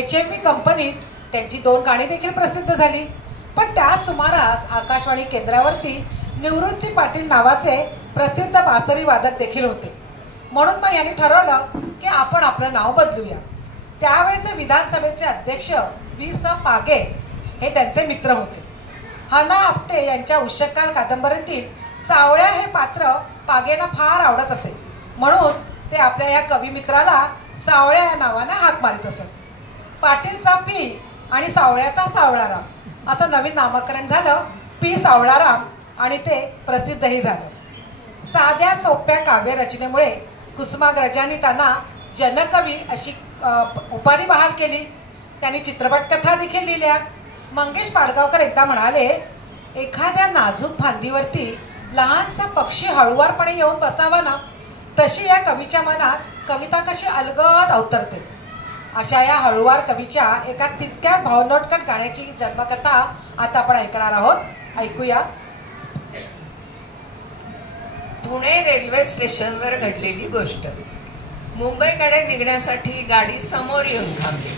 HMV कंपनीत त्यांची 2 गाणी देखील प्रसिद्ध झाली. पण त्या सुमारास आकाशवाणी केंद्रावरती निवृत्ती पाटील नावाचे प्रसिद्ध बासरी वादक देखील होते. म्हणून मग यांनी ठरवलं की आपण आपलं नाव बदलूया. त्यावेळेचे विधानसभेचे अध्यक्ष V.स. पागे हे त्यांचे मित्र होते. हना आपटे यांच्या उषःकाळ कादंबरीतील सावळ्या हे पात्र पागेंना फार आवडत असे. म्हणून ते आपल्या या कविमित्राला सावळ्या या नावाने हाक मारित असत. पाटीलचा पी आणि सावळ्याचा सावळाराम असं नवीन नामकरण झालं पी सावळाराम आणि ते प्रसिद्धही झालं. साध्या सोप्या काव्यरचनेमुळे कुसुमाग्रजांनी त्यांना जनकवी अशी उपाधी बहाल केली. त्यांनी चित्रपट कथा देखील लिहिल्या. मंगेश पाडगावकर एकदा म्हणाले, एखाद्या नाजूक फांदीवरती लहानसा पक्षी हळुवारपणे येऊन बसावा ना, तशी या कवीच्या मनात कविता कशी अलगद अवतरते. अशा या हळुवार कवीच्या एका तितक्याच भावनोटकट गाण्याची जन्मकथा आता आपण ऐकणार आहोत. ऐकूया. पुणे रेल्वे स्टेशनवर घडलेली गोष्ट. मुंबईकडे निघण्यासाठी गाडी समोर येऊन थांबली.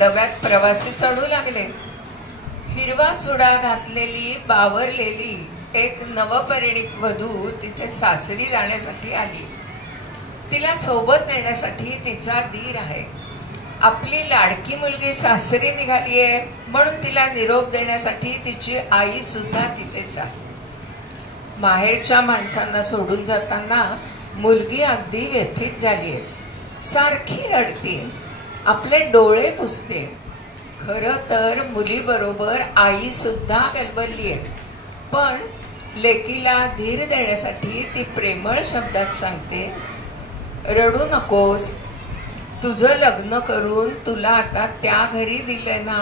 डब्यात प्रवासी चढू लागले. हिरवा चुडा घातलेली बावरलेली एक नवपरिणीत वधू तिथे सासरी जाण्यासाठी आली. तिला सोबत नेण्यासाठी तिचा दीर आहे. आपली लाडकी मुलगी सासरी निघाली आहे म्हणून तिला निरोप देण्यासाठी तिची आई सुद्धा तिथेच आहे. माहेरच्या माणसांना सोडून जाताना मुलगी अगदी व्यथित झाली आहे. सारखी रडते, आपले डोळे पुसते. खरं तर मुलीबरोबर आई सुद्धा गलबलली आहे. पण लेकीला धीर देण्यासाठी ती प्रेमळ शब्दात सांगते, रडू नकोस, तुझं लग्न करून तुला आता त्या घरी दिले ना,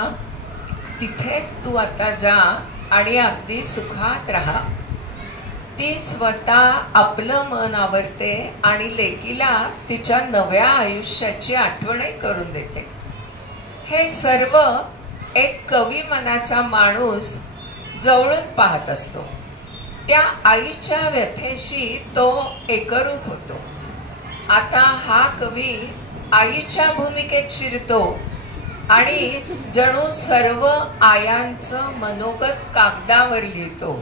तिथेच तू आता जा आणि अगदी सुखात राहा. ती स्वतः आपलं मन आवरते आणि लेकीला तिच्या नव्या आयुष्याची आठवणही करून देते. हे सर्व एक कवी मनाचा माणूस जवळून पाहत असतो. त्या आईच्या व्यथेशी तो एकरूप होतो. आता हा कवी आईच्या भूमिकेत शिरतो आणि जणू सर्व आयांचं मनोगत कागदावर लिहितो.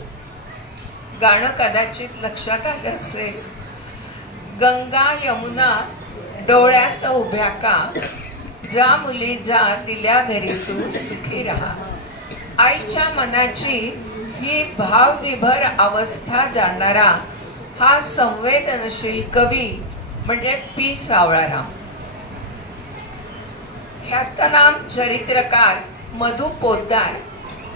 गाणं कदाचित लक्षात आलं असेल. गंगा यमुना डोळ्यात उभ्या का, जा मुली जा दिल्या घरी तू सुखी राहा. आईच्या मनाची ही भावविभर अवस्था जाणणारा हा संवेदनशील कवी म्हणजे पी सावळाराम. ख्यातनाम चरित्रकार मधु पोद्दार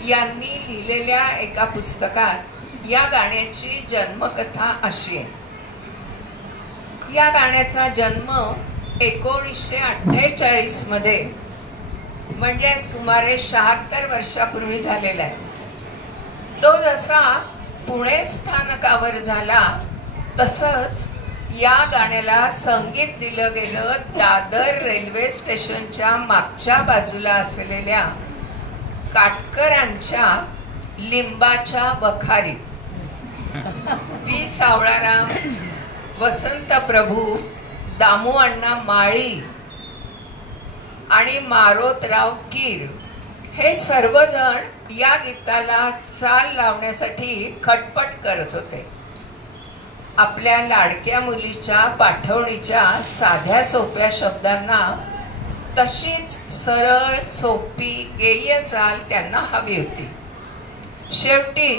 यांनी लिहिलेल्या एका पुस्तकात या गाण्याची जन्मकथा अशी आहे. या गाण्याचा जन्म 1948 मध्ये म्हणजे सुमारे 76 वर्षापूर्वी झालेला आहे. तो जसा पुणे स्थानकावर झाला तसंच या गाण्याला संगीत दिलं गेलं दादर रेल्वे स्टेशनच्या मागच्या बाजूला असलेल्या काटकरांच्या लिंबाच्या बखारीत. पी सावळाराम, वसंत प्रभू, दामू अण्णा माळी आणि मारोतराव कीर हे सर्वजण या गीताला चाल लावण्यासाठी खटपट करत होते. आपल्या लाडक्या मुलीच्या पाठवणीच्या साध्या सोप्या शब्दांना तशीच सरळ सोपी गेय चाल त्यांना हवी होती. शेवटी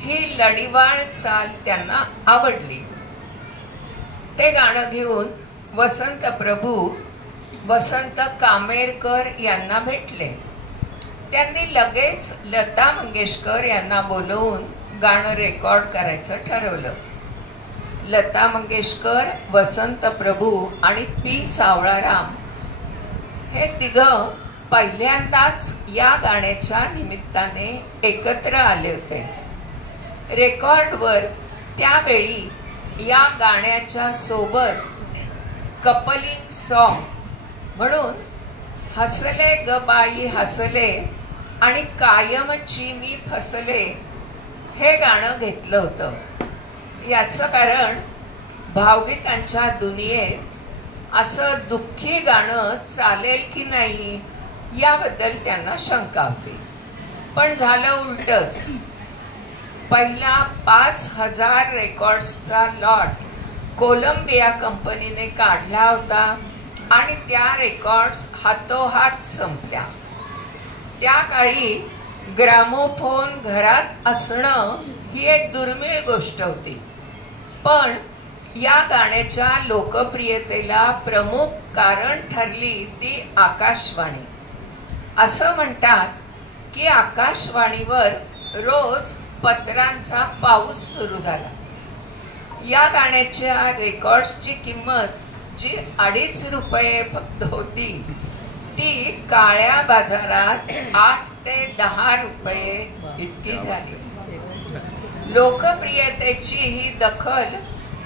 ही लढीवाळ चाल त्यांना आवडली. ते गाणं घेऊन वसंत प्रभू वसंत कामेरकर यांना भेटले. त्यांनी लगेच लता मंगेशकर यांना बोलवून गाणं रेकॉर्ड करायचं ठरवलं. लता मंगेशकर, वसंत प्रभू आणि पी सावळाराम हे तिघं पहिल्यांदाच या गाण्याच्या निमित्ताने एकत्र आले होते. रेकॉर्डवर त्यावेळी या गाण्याच्या सोबत कपलिंग सॉन्ग म्हणून हसले ग बाई हसले आणि कायमची मी फसले हे गाणं घेतलं होतं. याचं कारण भावगीतांच्या दुनियेत असं दुःखी गाणं चालेल की नाही याबद्दल त्यांना शंका होती. पण झालं उलटच. पहिला 5,000 रेकॉर्ड्सचा लॉट कोलंबिया कंपनीने काढला होता आणि त्या रेकॉर्ड्स हातोहात संपल्या. त्या काळी ग्रामोफोन घरात असणं ही एक दुर्मिळ गोष्ट होती. पण या गाण्याच्या लोकप्रियतेला प्रमुख कारण ठरली ती आकाशवाणी. असं म्हणतात की आकाशवाणीवर रोज पत्रांचा पाऊस सुरू झाला. या गाण्याच्या रेकॉर्ड्सची किंमत जी 2.5 रुपये फक्त होती ती काळ्या बाजारात 8 ते 10 रुपये इतकी झाली. लोकप्रियतेची ही दखल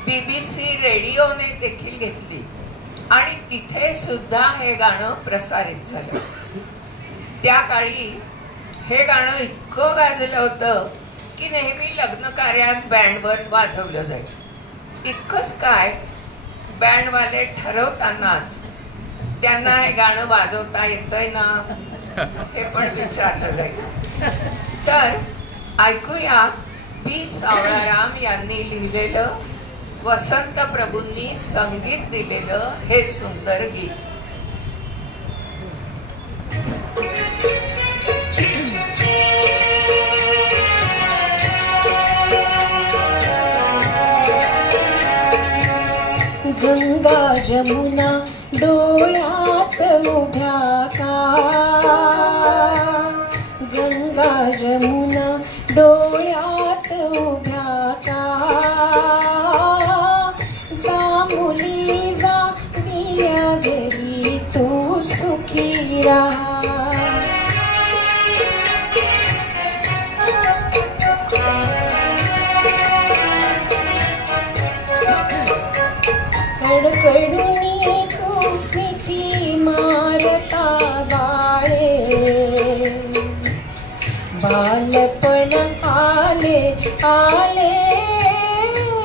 BBC रेडिओने देखील घेतली आणि तिथे सुद्धा हे गाणं प्रसारित झालं. त्या काळी हे गाणं इतकं गाजलं होतं की नेहमी लग्न कार्यात बँडवर वाजवलं जाईल. इतकंच काय, बँडवाले ठरवतानाच त्यांना हे गाणं वाजवता येतंय ना हे पण विचारलं जाईल. तर ऐकूया पी सावळाराम यांनी लिहिलेलं, वसंत प्रभूंनी संगीत दिलेलं हे सुंदर गीत. गंगा जमुना डोळ्यात उभ्या का, गंगा जमुना डोळ्यात उभ्या का, जा मुली जा दिल्या घरी तू सुखी राहा. कडकडूनी तू मिठी मारता बाळे, बालपण आले आले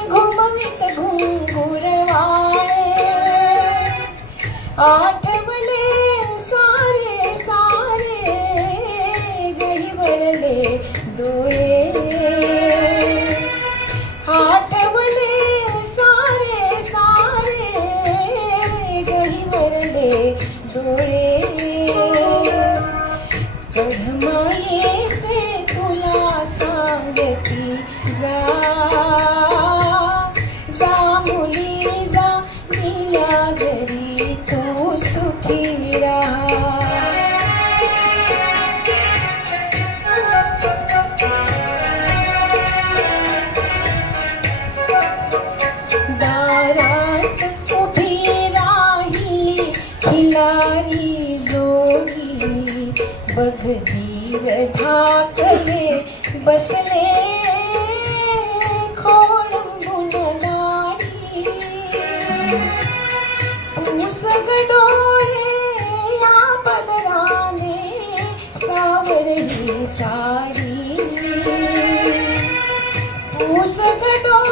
घुमवित घुंगुरवाळे, आठवले सारे सारे गहिवरले डोळे, आठवले सारे सारे गहिवरले डोळे. कढमायेचे तुला सांगती जा, जा मुली जा दिल्या घरी तू सुखी राहा. दारात उभी राहिली खिलारी जोडी, बघधीर धाकले बसले खोळंबून गाडी, पुसग डोळे या पदराने सावरली साडी, पुसग डोळे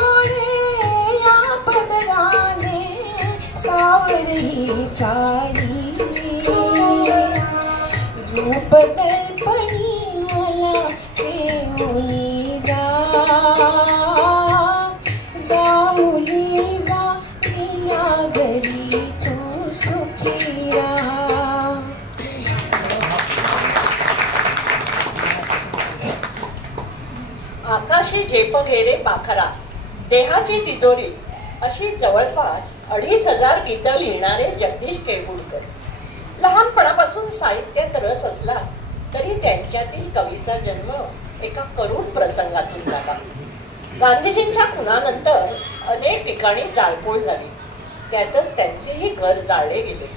साडी रूप दर्पणी मला ठेवली जा जाऊली जा तिला घरी तू सुखी राहा. आकाशी झेप घेरे पाखरा देहाची तिजोरी अशी जवळपास 2500 गीतं लिहिणारे जगदीश केळुणकर. लहानपणापासून साहित्यात रस असला तरी त्यांच्यातील कवीचा जन्म एका करुण प्रसंगातून झाला. गांधीजींच्या खुनानंतर अनेक ठिकाणी जाळपोळ झाली. त्यातच त्यांचेही घर जाळले गेले.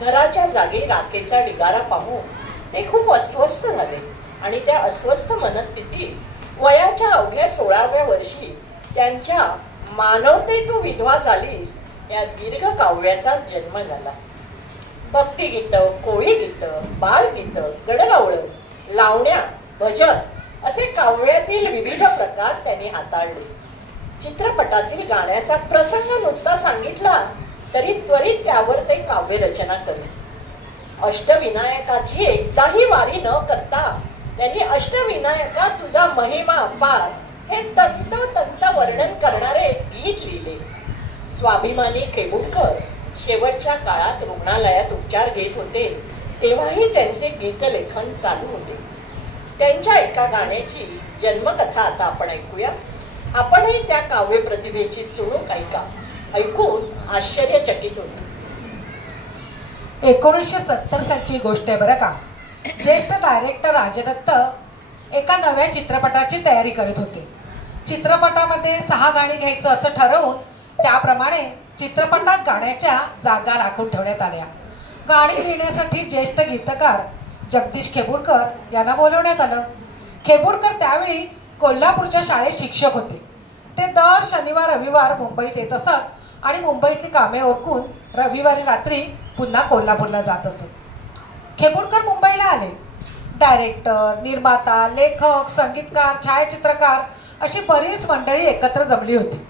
घराच्या जागी राखेचा ढिगारा पाहून ते खूप अस्वस्थ झाले आणि त्या अस्वस्थ मनस्थितीत वयाच्या अवघ्या 16व्या वर्षी त्यांच्या मानवते तू विधवा झालीस या दीर्घ काव्याचा जन्म झाला. भक्तिगीतं, कोळी गीतं, बालगीतं, गडगावळं, लावण्या, भजन असे काव्यातील विविध प्रकार त्यांनी हाताळले. चित्रपटातील गाण्याचा प्रसंग नुसता सांगितला तरी त्वरित त्यावर ते काव्य रचना करीत. अष्टविनायकाची एकदाही वारी न करता त्यांनी अष्टविनायका तुझा महिमा अपार हे तंतोतंत वर्णन करणारे गीत लिहिले. स्वाभिमानी केळुणकर शेवटच्या काळात रुग्णालयात उपचार घेत होते तेव्हाही त्यांचे गीतलेखन चालू होते. त्यांच्या एका गाण्याची जन्मकथा आता आपण ऐकूया. आपणही त्या काव्य प्रतिभेची चुणूक ऐकून आश्चर्यचकित होतो. 1970 सालची गोष्ट आहे बरं का. ज्येष्ठ डायरेक्टर राजदत्त एका नव्या चित्रपटाची तयारी करत होते. चित्रपटामध्ये 6 गाणी घ्यायचं असं ठरवून त्याप्रमाणे चित्रपटात गाण्याच्या जागा राखून ठेवण्यात आल्या. गाणी लिहिण्यासाठी ज्येष्ठ गीतकार जगदीश केळुणकर यांना बोलवण्यात आलं. केळुणकर त्यावेळी कोल्हापूरच्या शाळेत शिक्षक होते. ते दर शनिवार रविवार मुंबईत येत असत आणि मुंबईतली कामे ओरकून रविवारी रात्री पुन्हा कोल्हापूरला जात असत. केळुणकर मुंबईला आले. डायरेक्टर, निर्माता, लेखक, संगीतकार, छायाचित्रकार अशी बरीच मंडळी एकत्र जमली होती.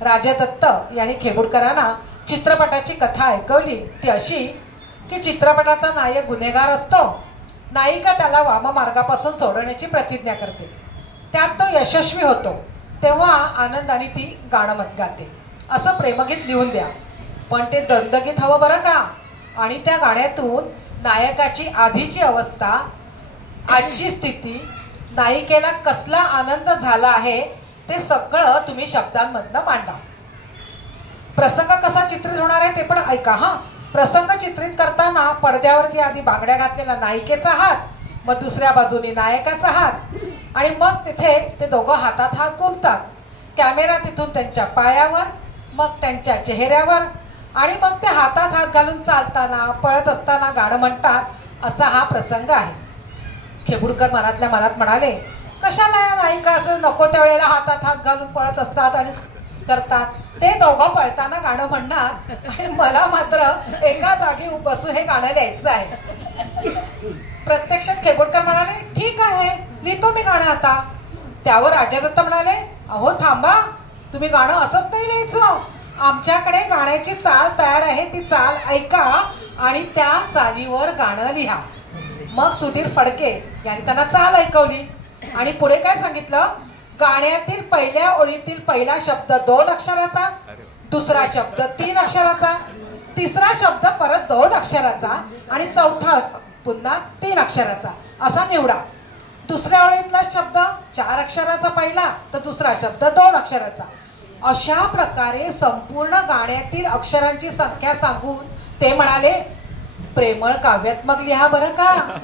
राजदत्त यांनी केळुणकरांना चित्रपटाची कथा ऐकवली. ती अशी की चित्रपटाचा नायक गुन्हेगार असतो, नायिका त्याला वाममार्गापासून सोडवण्याची प्रतिज्ञा करते. त्यात तो यशस्वी होतो तेव्हा आनंदाने ती गाणं गाते. असं प्रेमगीत लिहून द्या, पण ते द्वंद्वगीत हवं बरं का. आणि त्या गाण्यातून नायकाची आधीची अवस्था, आजची स्थिती, नायिकेला कसला आनंद झाला आहे ते सगळं तुम्ही शब्दांमधनं मांडा. प्रसंग कसा चित्रित होणार आहे ते पण ऐका हा. प्रसंग चित्रित करताना पडद्यावरती आधी बांगड्या घातलेला नायिकेचा हात, मग दुसऱ्या बाजूने नायकाचा हात आणि मग तिथे ते दोघं हातात हात गुंफतात. कॅमेरा तिथून त्यांच्या पायावर, मग त्यांच्या चेहऱ्यावर आणि मग ते हातात हात घालून चालताना पळत असताना गाणं म्हणतात. असा हा प्रसंग आहे. केळुणकर मनातल्या मनात म्हणाले, कशाला या नायिका असं नको त्यावेळेला हातात हात घालून पळत असतात आणि करतात. ते दोघं पळताना गाणं म्हणणार आणि मला मात्र एका जागी बसून हे गाणं लिहायचं आहे. प्रत्यक्षात केळुणकर म्हणाले, ठीक आहे लिहितो मी गाणं आता. त्यावर राजदत्त म्हणाले, अहो थांबा, तुम्ही गाणं असंच नाही लिहायचं. आमच्याकडे गाण्याची चाल तयार आहे, ती चाल ऐका आणि त्या चालीवर गाणं लिहा. मग सुधीर फडके यांनी त्यांना चाल ऐकवली आणि पुढे काय सांगितलं, गाण्यातील पहिल्या ओळीतील पहिला शब्द 2 अक्षराचा, दुसरा शब्द 3 अक्षराचा, तिसरा शब्द परत 2 अक्षराचा आणि चौथा पुन्हा 3 अक्षराचा असा निवडा. दुसऱ्या ओळीतला शब्द 4 अक्षराचा पहिला तर दुसरा शब्द 2 अक्षराचा. अशा प्रकारे संपूर्ण गाण्यातील अक्षरांची संख्या सांगून ते म्हणाले, प्रेमळ काव्यात्मक लिहा बरं का.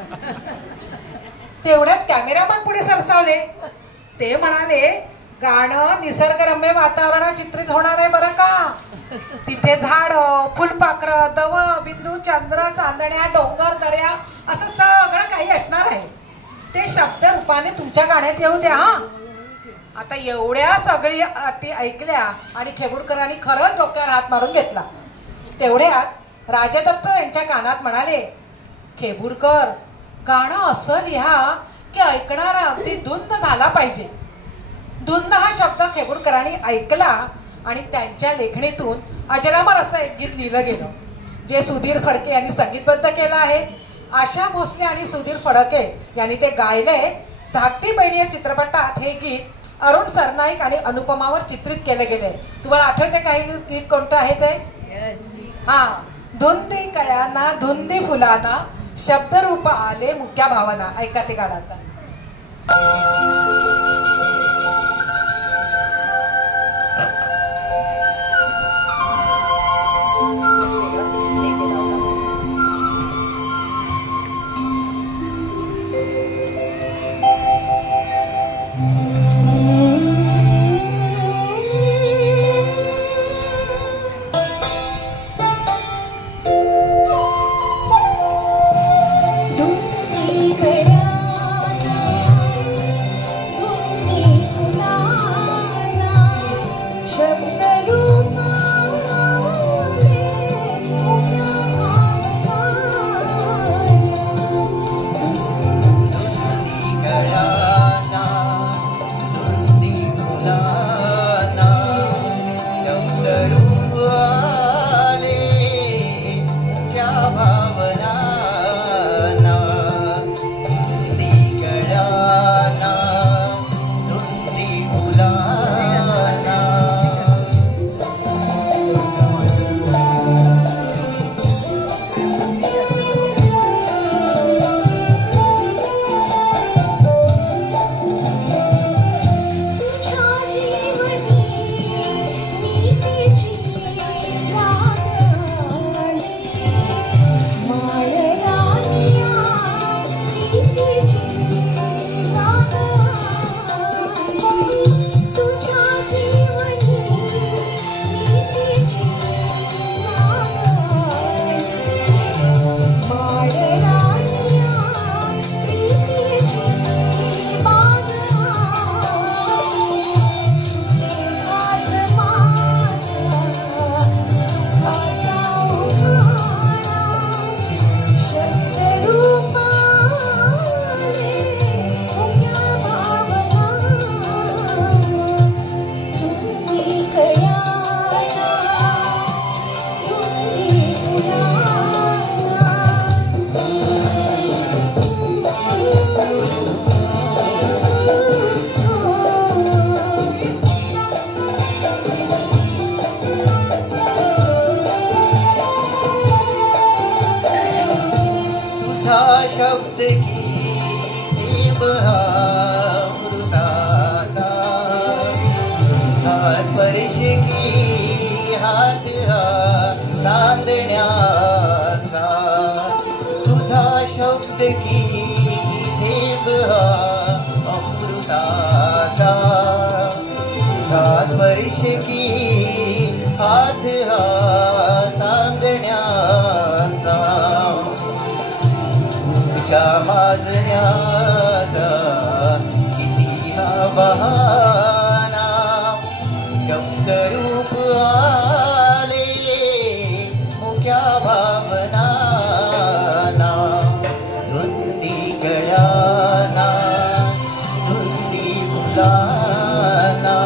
तेवढ्यात कॅमेरामन पुढे सरसावले. ते म्हणाले, गाणं निसर्गरम्य वातावरणात चित्रित होणार आहे बरं का. तिथे झाड, फुलपाखरं, दव, बिंदू, चंद्र, चांदण्या, डोंगर, दर्या असं सगळं काही असणार आहे. ते शब्द रूपाने तुमच्या गाण्यात येऊ द्या हा. आता एवढ्या सगळी अटी ऐकल्या आणि केळुणकरांनी खरंच डोक्यावर हात मारून घेतला. तेवढ्यात राजदत्त यांच्या कानात म्हणाले, केळुणकर गाणं असं लिहा की ऐकणारा अगदी धुंद झाला पाहिजे. धुंद हा शब्द केळुणकरांनी ऐकला आणि त्यांच्या लेखणीतून अजरामर असं एक गीत लिहिलं गेलं. जे सुधीर फडके यांनी संगीतबद्ध केलं आहे. आशा भोसले आणि सुधीर फडके यांनी ते गायले. धाकटी बहिणी या चित्रपटात हे गीत अरुण सरनाईक आणि अनुपमावर चित्रित केले गेले. तुम्हाला आठवते काही गीत कोणतं आहे ते? हा, धुंदी कळ्याना धुंदी फुलाना शब्दरूप आले मुक्या भावना. ऐका ते गाणं आता. शब्द की अमृताचा स्पर्श की हात चांदण्याचा तुझा शब्द की अमृताचा स्पर्श की हात चांदण्याचा माजण्याचा किती हा बहाना शब्दरूप आले मुक्या भावना धुंदी गळ्याना धुंदी फुलाना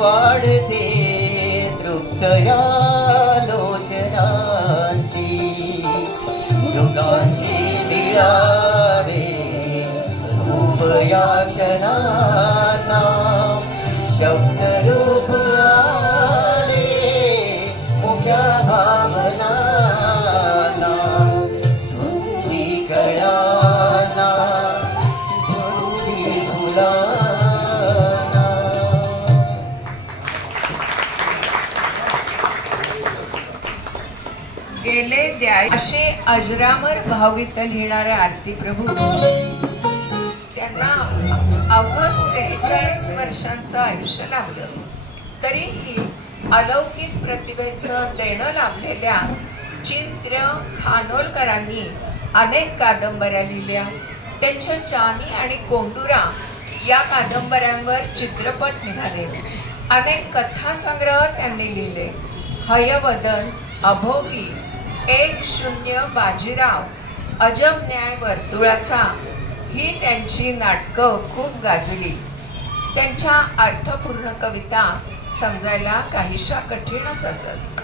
वाढते तृप्तया लोचनांची युगांची दिलावे रूपया क्षणांना शब्दरूप आले मुक्या भावना धुंदी गळ्याना धुंदी फुलाना. गेले द्या असे अजरामर भावगीत लिहिणारे आरती प्रभू त्यांना अवघं 46 वर्षांचं आयुष्य लाभलं. तरीही अलौकिक प्रतिभेचं देणं लाभलेल्या चिंद्र खानोलकरांनी अनेक कादंबऱ्या लिहिल्या. त्यांच्या चानी आणि कोंडुरा या कादंबऱ्यांवर चित्रपट निघाले. अनेक कथासंग्रह त्यांनी लिहिले. हयवदन, अभोगी, 1-0 बाजीराव, अजब न्याय वर्तुळाचा ही त्यांची नाटकं खूप गाजली. त्यांच्या अर्थपूर्ण कविता समजायला काहीशा कठीणच असत.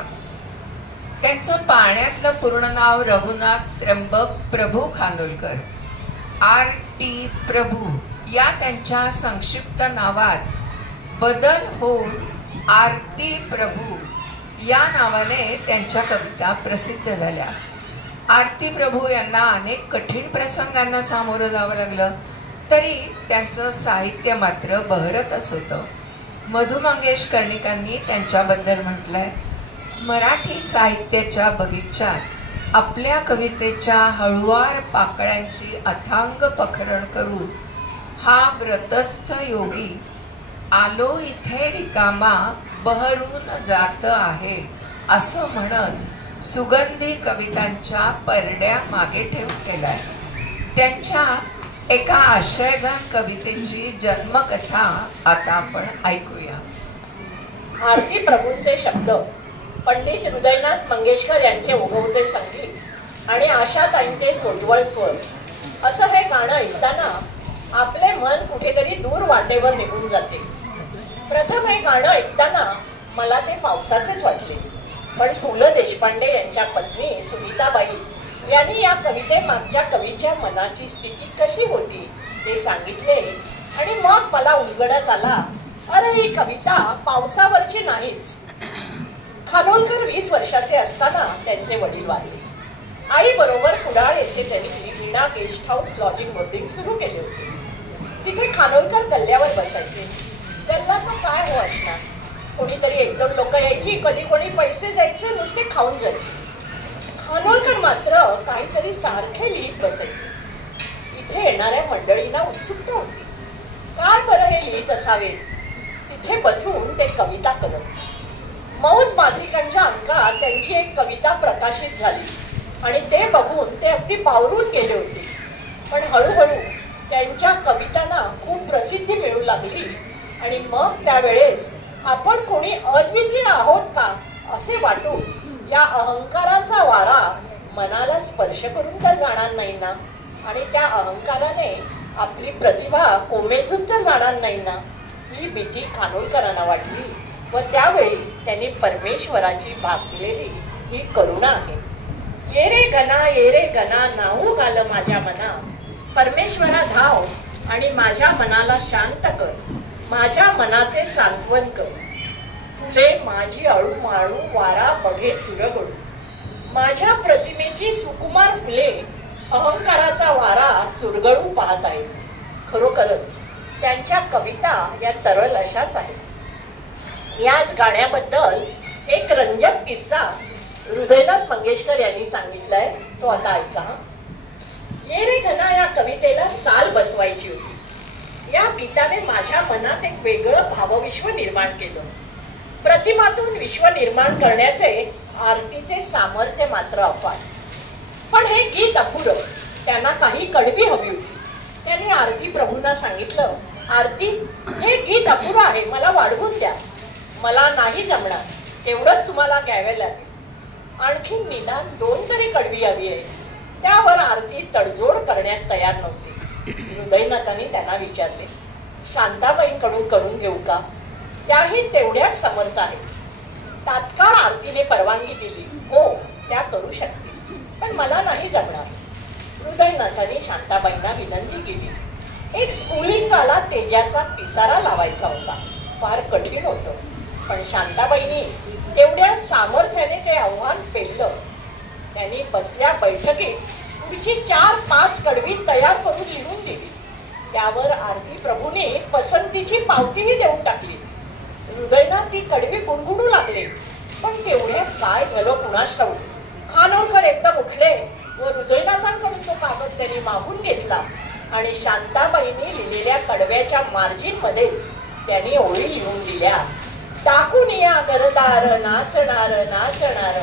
त्यांचं पाण्यातलं पूर्ण नाव रघुनाथ त्र्यंबक प्रभू खानोलकर. R.T. प्रभू या त्यांच्या संक्षिप्त नावात बदल होऊन आरती प्रभू या नावाने त्यांच्या कविता प्रसिद्ध झाल्या. आरती प्रभू यांना अनेक कठीण प्रसंगांना सामोरं जावं लागलं, तरी त्यांचं साहित्य मात्र बहरतच होतं. मधु मंगेश कर्णिकांनी त्यांच्याबद्दल म्हटलंय, मराठी साहित्याच्या बगीच्यात आपल्या कवितेच्या हळुवार पाकळ्यांची अथांग पखरण करून हा व्रतस्थ योगी आलो इथे रिकामा बहरून जात आहे असं म्हणत सुगंधी कवितांच्या परड्या मागे ठेवून गेलाय. त्यांच्या एका आशयगन कवितेची जन्मकथा आता आपण ऐकूया. आरती प्रभूंचे शब्द, पंडित हृदयनाथ मंगेशकर यांचे ओघवते संगीत आणि आशाताईंचे सोज्वळ स्वर. असं हे गाणं ऐकताना आपले मन कुठेतरी दूर वाटेवर निघून जाते. प्रथम हे गाणं ऐकताना मला ते पावसाचेच वाटले, पण पु ल देशपांडे यांच्या पत्नी सुनीताबाई यांनी या कवितेमागच्या कवीच्या मनाची स्थिती कशी होती ते सांगितले आणि मग मला उलगडा झाला, अरे ही कविता पावसावरची नाहीच. खानोलकर 20 वर्षाचे असताना त्यांचे वडील वारले. आई बरोबर कुडाळ येथे त्यांनी वीणा गेस्ट हाऊस लॉजिंग बोर्डिंग सुरू केले होते. तिथे खानोलकर गल्ल्यावर बसायचे. त्यांना तो काय हो असणार, कोणीतरी 1-2 लोक यायची, कधी कोणी पैसे जायचे, नुसते खाऊन जायचे. खानोलकर मात्र काहीतरी सारखे लिहित बसायचे. इथे येणाऱ्या मंडळींना उत्सुकता होती, काय बरं हे लिहित असावे. तिथे बसून ते कविता करत. मौज मासिकांच्या अंकात त्यांची एक कविता प्रकाशित झाली आणि ते बघून ते अगदी बावरून गेले होते. पण हळूहळू त्यांच्या कवितांना खूप प्रसिद्धी मिळू लागली आणि मग त्यावेळेस आपण कोणी अद्वितीय आहोत का असे वाटून या अहंकाराचा वारा मनाला स्पर्श करून तर जाणार नाही ना, आणि त्या अहंकाराने आपली प्रतिभा कोमेजून तर जाणार नाही ना, ही भीती खानोलकरांना वाटली. व त्यावेळी त्यांनी परमेश्वराची भागलेली ही करुणा आहे. ये रे गणा नाहू घाल माझ्या मना, परमेश्वरा धाव आणि माझ्या मनाला शांत कर, माझ्या मनाचे सांत्वन कर. फुले माझी अळू माळू वारा बघे चुरगळू, माझ्या प्रतिमेची सुकुमार फुले अहंकाराचा वारा चुरगळू पाहत आहे. खरोखरच त्यांच्या कविता या तरल अशाच आहेत. याच गाण्याबद्दल एक रंजक किस्सा हृदयनाथ मंगेशकर यांनी सांगितलाय, तो आता ऐका. ये रे घना या कवितेला चाल बसवायची होती. या गीताने माझ्या मनात एक वेगळं भावविश्व निर्माण केलं. प्रतिमातून विश्व निर्माण करण्याचे आरतीचे सामर्थ्य मात्र अफाट. पण हे गीत अपुरं, त्यांना काही कडवी हवी होती. त्यांनी आरती प्रभूंना सांगितलं, आरती हे गीत अपुरं आहे, मला वाढवून द्या. मला नाही जमणार, तेवढंच तुम्हाला घ्यावे लागेल. आणखी निदान 2 तरी कडवी हवी आहे. त्यावर आरती तडजोड करण्यास तयार नव्हती. हृदयनाथांनी त्यांना विचारले, शांताबाईंकडून करून घेऊ का? त्याही तेवढ्याच समर्थ आहेत. तात्काळ आरतीने परवानगी दिली, हो त्या करू शकतील, पण मला नाही जमणार. हृदयनाथांनी शांताबाईंना विनंती केली. एक स्फुलिंगाला तेजाचा पिसारा लावायचा होता. फार कठीण होतं, पण शांताबाईंनी तेवढ्या सामर्थ्याने ते आव्हान पेललं. त्यांनी बसल्या बैठकीत पुढची 4-5 कडवी तयार करून लिहून दिली. त्यावर आरती प्रभूने पसंतीची पावतीही देऊन टाकली. हृदयनाथ ती कडवी गुणगुणू लागले, पण तेवढ्यात काय झालं कुणास ठाऊक, खानोलकर एकदम उठले व हृदयनाथांकडून तो कागद त्यांनी मागून घेतला आणि शांताबाईंनी लिहिलेल्या कडव्याच्या मार्जिन मध्येच त्यांनी ओळी लिहून दिल्या. टाकून या गरदार नाचणार नाचणार,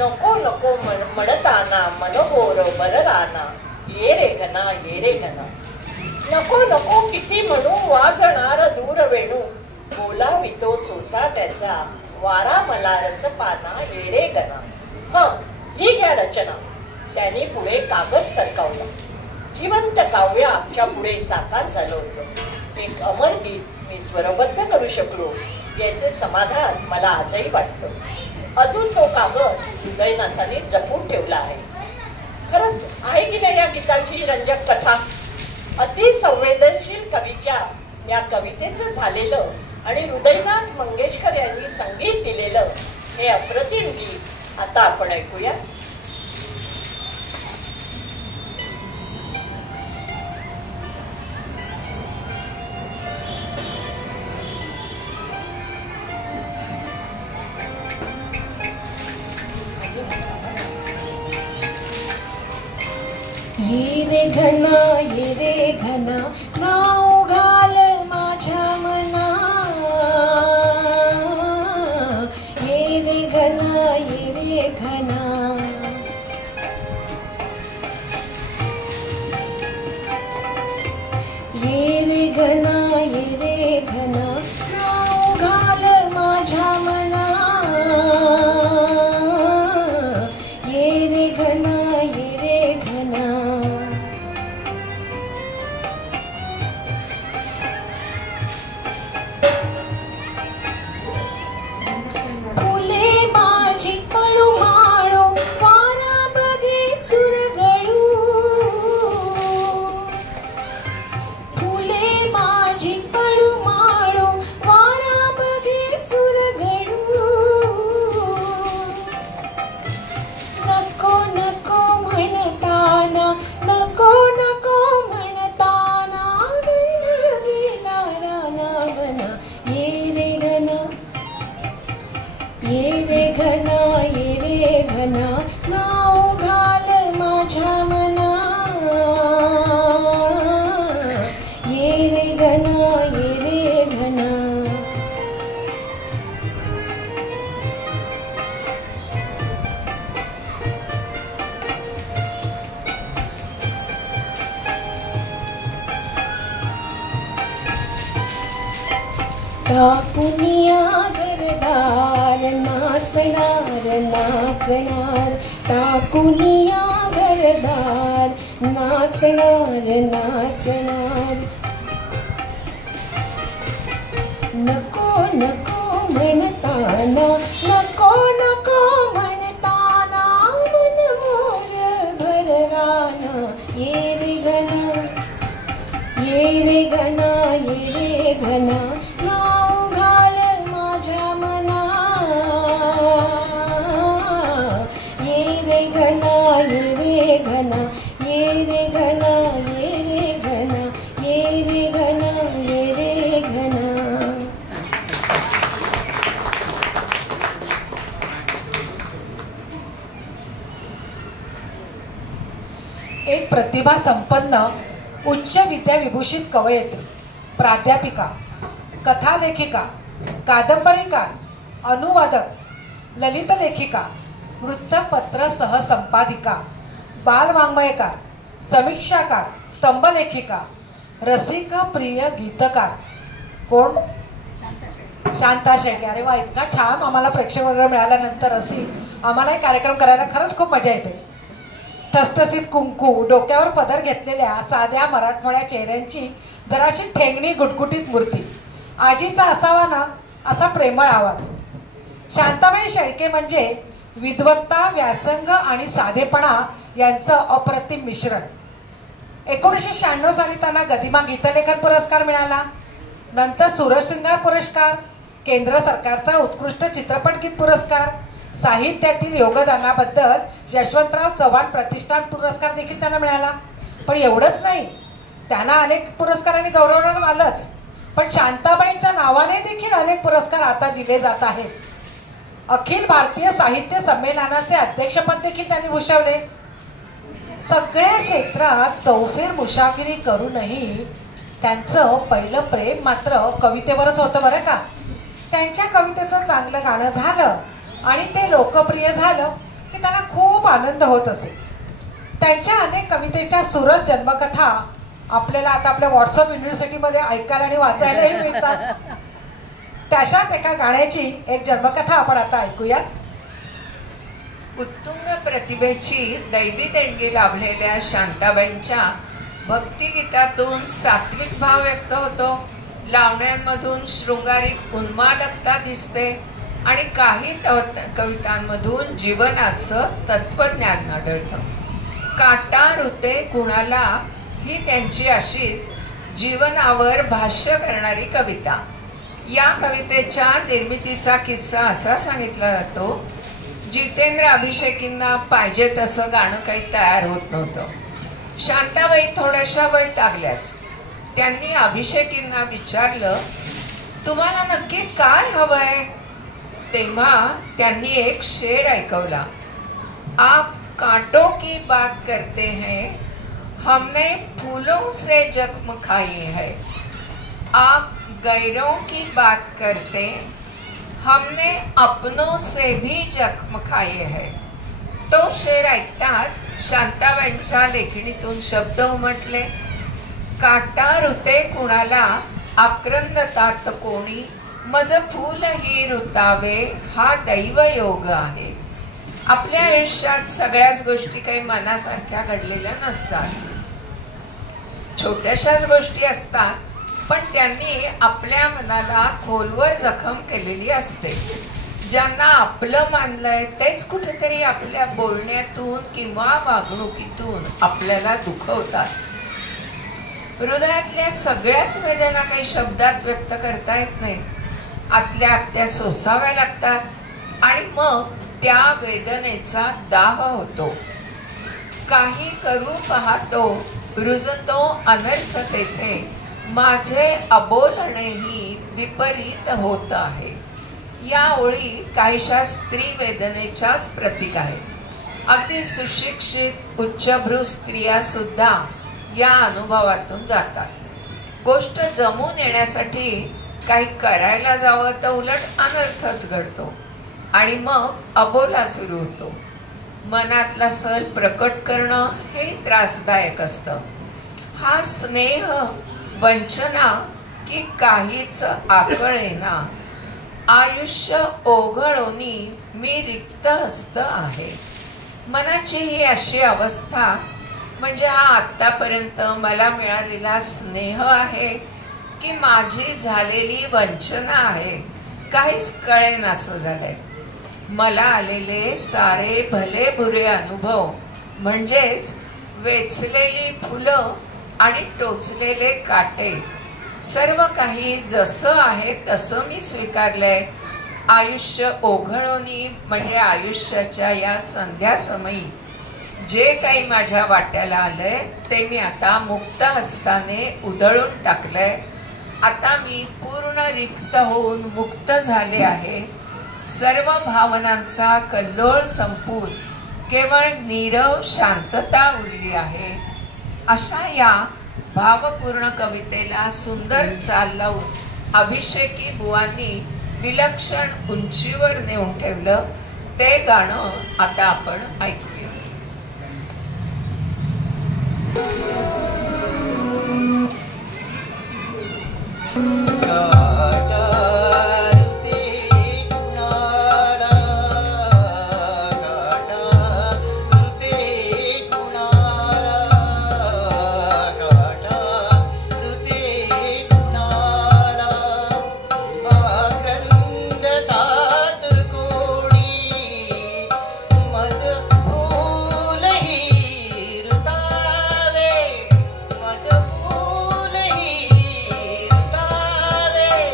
नको नको म्हणताना मनोहोर बरराना, ये रे घना ये रे घना. नको नको किती म्हणू वाजणार दूर वेणू, बोलावितो सोसाट्याचा वारा मला रसपाना, ये रे घना. ही घ्या रचना. त्यांनी पुढे कागद सरकावला. जिवंत काव्य आमच्या पुढे साकार झालं होतं. एक अमर गीत मी स्वरबद्ध करू शकलो याचे समाधान मला आजही वाटतं. अजून तो कागद हृदयनाथाने जपून ठेवला आहे. खरंच आहे की नाही या गीताची रंजक कथा. अति संवेदनशील कवीच्या या कवितेचं झालेलं आणि हृदयनाथ मंगेशकर यांनी संगीत दिलेलं हे अप्रतिम गीत आता आपण ऐकूया. ये रे घना नाव घाल माझ्या मना, ये रे घना ये रे घना. ये रे घना नाव घाल माझ्या मना, ये रे घना नाव घाल माझ्या मना, ये रे घना. टाकुनिया घरदार नाचणार नाचणार, टाकुनिया घरदार नाचणार नाचणार. नको नको म्हणताना नको नको म्हणताना मन मोर भरराना, ये रे घना ये रे घना ये रे घना. नाव घाल माझ्या मना, ये रे घना ये रे घना, ये रे घना ये रे घना, ये रे घना ये रे घना. एक प्रतिभा संपन्न उच्च विद्याविभूषित कवयित्री, प्राध्यापिका, कथालेखिका, कादंबरीकार, अनुवादक, ललित लेखिका, वृत्तपत्र सहसंपादिका, बालवाङ्मयकार, समीक्षाकार, स्तंभलेखिका, रसिक प्रिय गीतकार. कोण? शांता शेळके. अरे वा, इतका छान आम्हाला प्रेक्षक वगैरे मिळाल्यानंतर रसिक आम्हालाही कार्यक्रम करायला खरंच खूप मजा येते. ठसठसीत कुंकू, डोक्यावर पदर घेतलेल्या साध्या मराठमोळ्या चेहऱ्यांची जराशी ठेंगणी गुटगुटीत मूर्ती, आजीचा असावा ना असा प्रेमळ आवाज. शांताबाई शेळके म्हणजे विद्वत्ता, व्यासंग आणि साधेपणा यांचं अप्रतिम मिश्रण. 1996 साली त्यांना गदिमा गीतलेखन पुरस्कार मिळाला. नंतर सूरजशृंगार पुरस्कार, केंद्र सरकारचा उत्कृष्ट चित्रपट गीत पुरस्कार, साहित्यातील योगदानाबद्दल यशवंतराव चव्हाण प्रतिष्ठान पुरस्कार देखील त्यांना मिळाला. पण एवढंच नाही, त्यांना अनेक पुरस्कारांनी गौरवण्यात आलंच, पण शांताबाईंच्या नावाने देखील अनेक पुरस्कार आता दिले जात आहेत. अखिल भारतीय साहित्य संमेलनाचे अध्यक्षपद देखील त्यांनी भूषवले. सगळ्या क्षेत्रात चौफेर मुसाफिरी करूनही त्यांचं पहिलं प्रेम मात्र कवितेवरच होतं बरं का. त्यांच्या कवितेचं चांगलं गाणं झालं आणि ते लोकप्रिय झालं की त्यांना खूप आनंद होत असे. त्यांच्या अनेक कवितेच्या सुरस जन्मकथा आपल्याला आता आपल्या व्हॉट्सअप युनिव्हर्सिटीमध्ये ऐकायला आणि वाचायलाही मिळतात. तशाच एका गाण्याची एक जन्मकथा आपण आता ऐकूयात. उत्तुंग प्रतिभेची दैवी देणगी लाभलेल्या शांताबाईंच्या भक्तिगीतातून सात्विक भाव व्यक्त होतो. लावण्यांमधून शृंगारिक उन्मादकता दिसते आणि काही कवितांमधून जीवनाचं तत्वज्ञान आढळतं. काटा रुते कुणाला ही त्यांची अशीच जीवनावर भाष्य करणारी कविता. या कवितेच्या निर्मितीचा किस्सा असा सांगितला जातो. जितेंद्र अभिषेकींना पाहिजे तसं गाणं काही तयार होत नव्हतं. शांताबाई थोड्याशा वैतागल्याच. त्यांनी अभिषेकींना विचारलं, तुम्हाला नक्की काय हवंय? तेव्हा त्यांनी एक शेर ऐकवला. आप कांटों की बात करते हैं, हमने फूलों से जख्म खाए हैं. आप गैरों की बात करते, हमने अपनों से भी जख्म खाए हैं. तो शेर ऐकताच शांताबाईंच्या लेखणीतून शब्द उमटले. काटा रुते कुणाला आक्रंदतात कोणी, मज फूल ही रुतावे हा दैव योग आहे. आपल्या आयुष्यात सगळ्याच गोष्टी काही मनासारख्या घडलेल्या नसतात. छोट्याशाच गोष्टी असतात, पण त्यांनी आपल्या मनाला खोलवर जखम केलेली असते. ज्यांना आपलं मानलंय तेच कुठेतरी आपल्या बोलण्यातून किंवा वागणुकीतून आपल्याला दुखवतात. हृदयातल्या सगळ्याच वेदना काही शब्दात व्यक्त करता येत नाही. आतल्या आत्या सोसाव्या लागतात आणि मग त्या वेदनेचा दाह होतो. काही करू पाहतो रुजतो अनर्थ तेथे, माझे अबोलणेही विपरीत होत आहे. या ओळी काहीशा स्त्री वेदनेच्या प्रतीक आहे. अगदी सुशिक्षित उच्चभ्रू स्त्रिया सुद्धा या अनुभवातून जातात. गोष्ट जमून येण्यासाठी काही करायला जावं तर उलट अनर्थच घडतो आणि मग अबोला सुरू होतो. मनातला सल प्रकट करणं हे त्रासदायक असतं. हा स्नेह वंचना की काहीच आकळेना, आयुष्य ओघळोनी मी रिक्त हस्त आहे. मनाची ही अशी अवस्था म्हणजे हा आत्तापर्यंत मला मिळालेला स्नेह आहे की माझी झालेली वंचना आहे, काहीच कळेनासं झालंय. मला आलेले सारे भले बुरे अनुभव म्हणजेच वेचलेली फुलं आणि टोचलेले काटे, सर्व काही जसं आहे तसं मी स्वीकारलंय. आयुष्य ओघळोनी म्हणजे आयुष्याच्या या संध्यासमयी जे काही माझ्या वाट्याला आलंय ते मी आता मुक्त हस्ताने उधळून टाकलंय. आता मी पूर्ण रिक्त होऊन मुक्त झाले आहे. सर्व भावनांचा कल्लोळ संपून केवळ नीरव शांतता उरली आहे. अशा या भावपूर्ण कवितेला सुंदर चाल लावून अभिषेकी बुवांनी विलक्षण उंचीवर नेऊन ठेवलं. ते गाणं आता आपण ऐकूया. फूल ही रुतावे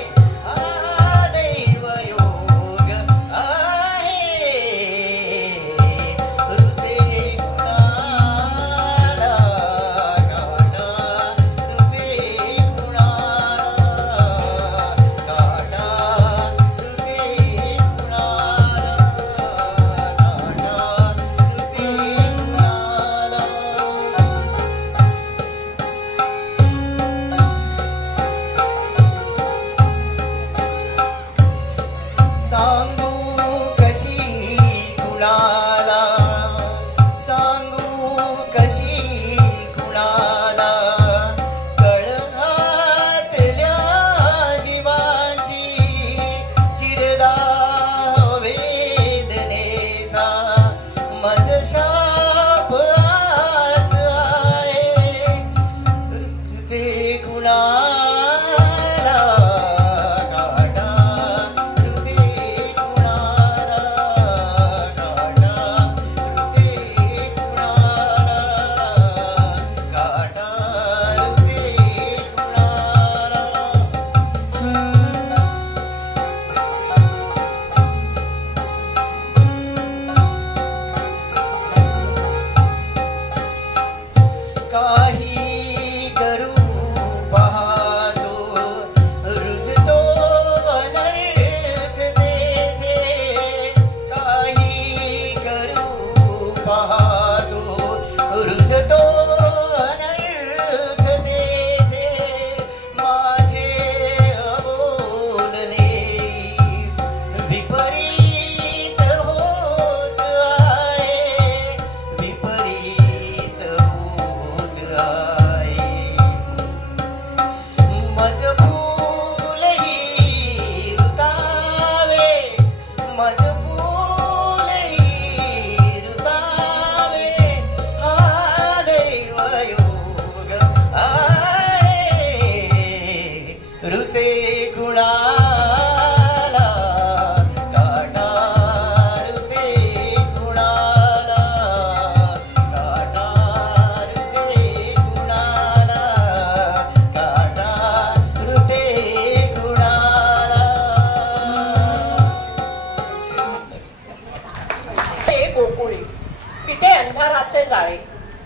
पेटे अंधाराचे जाळे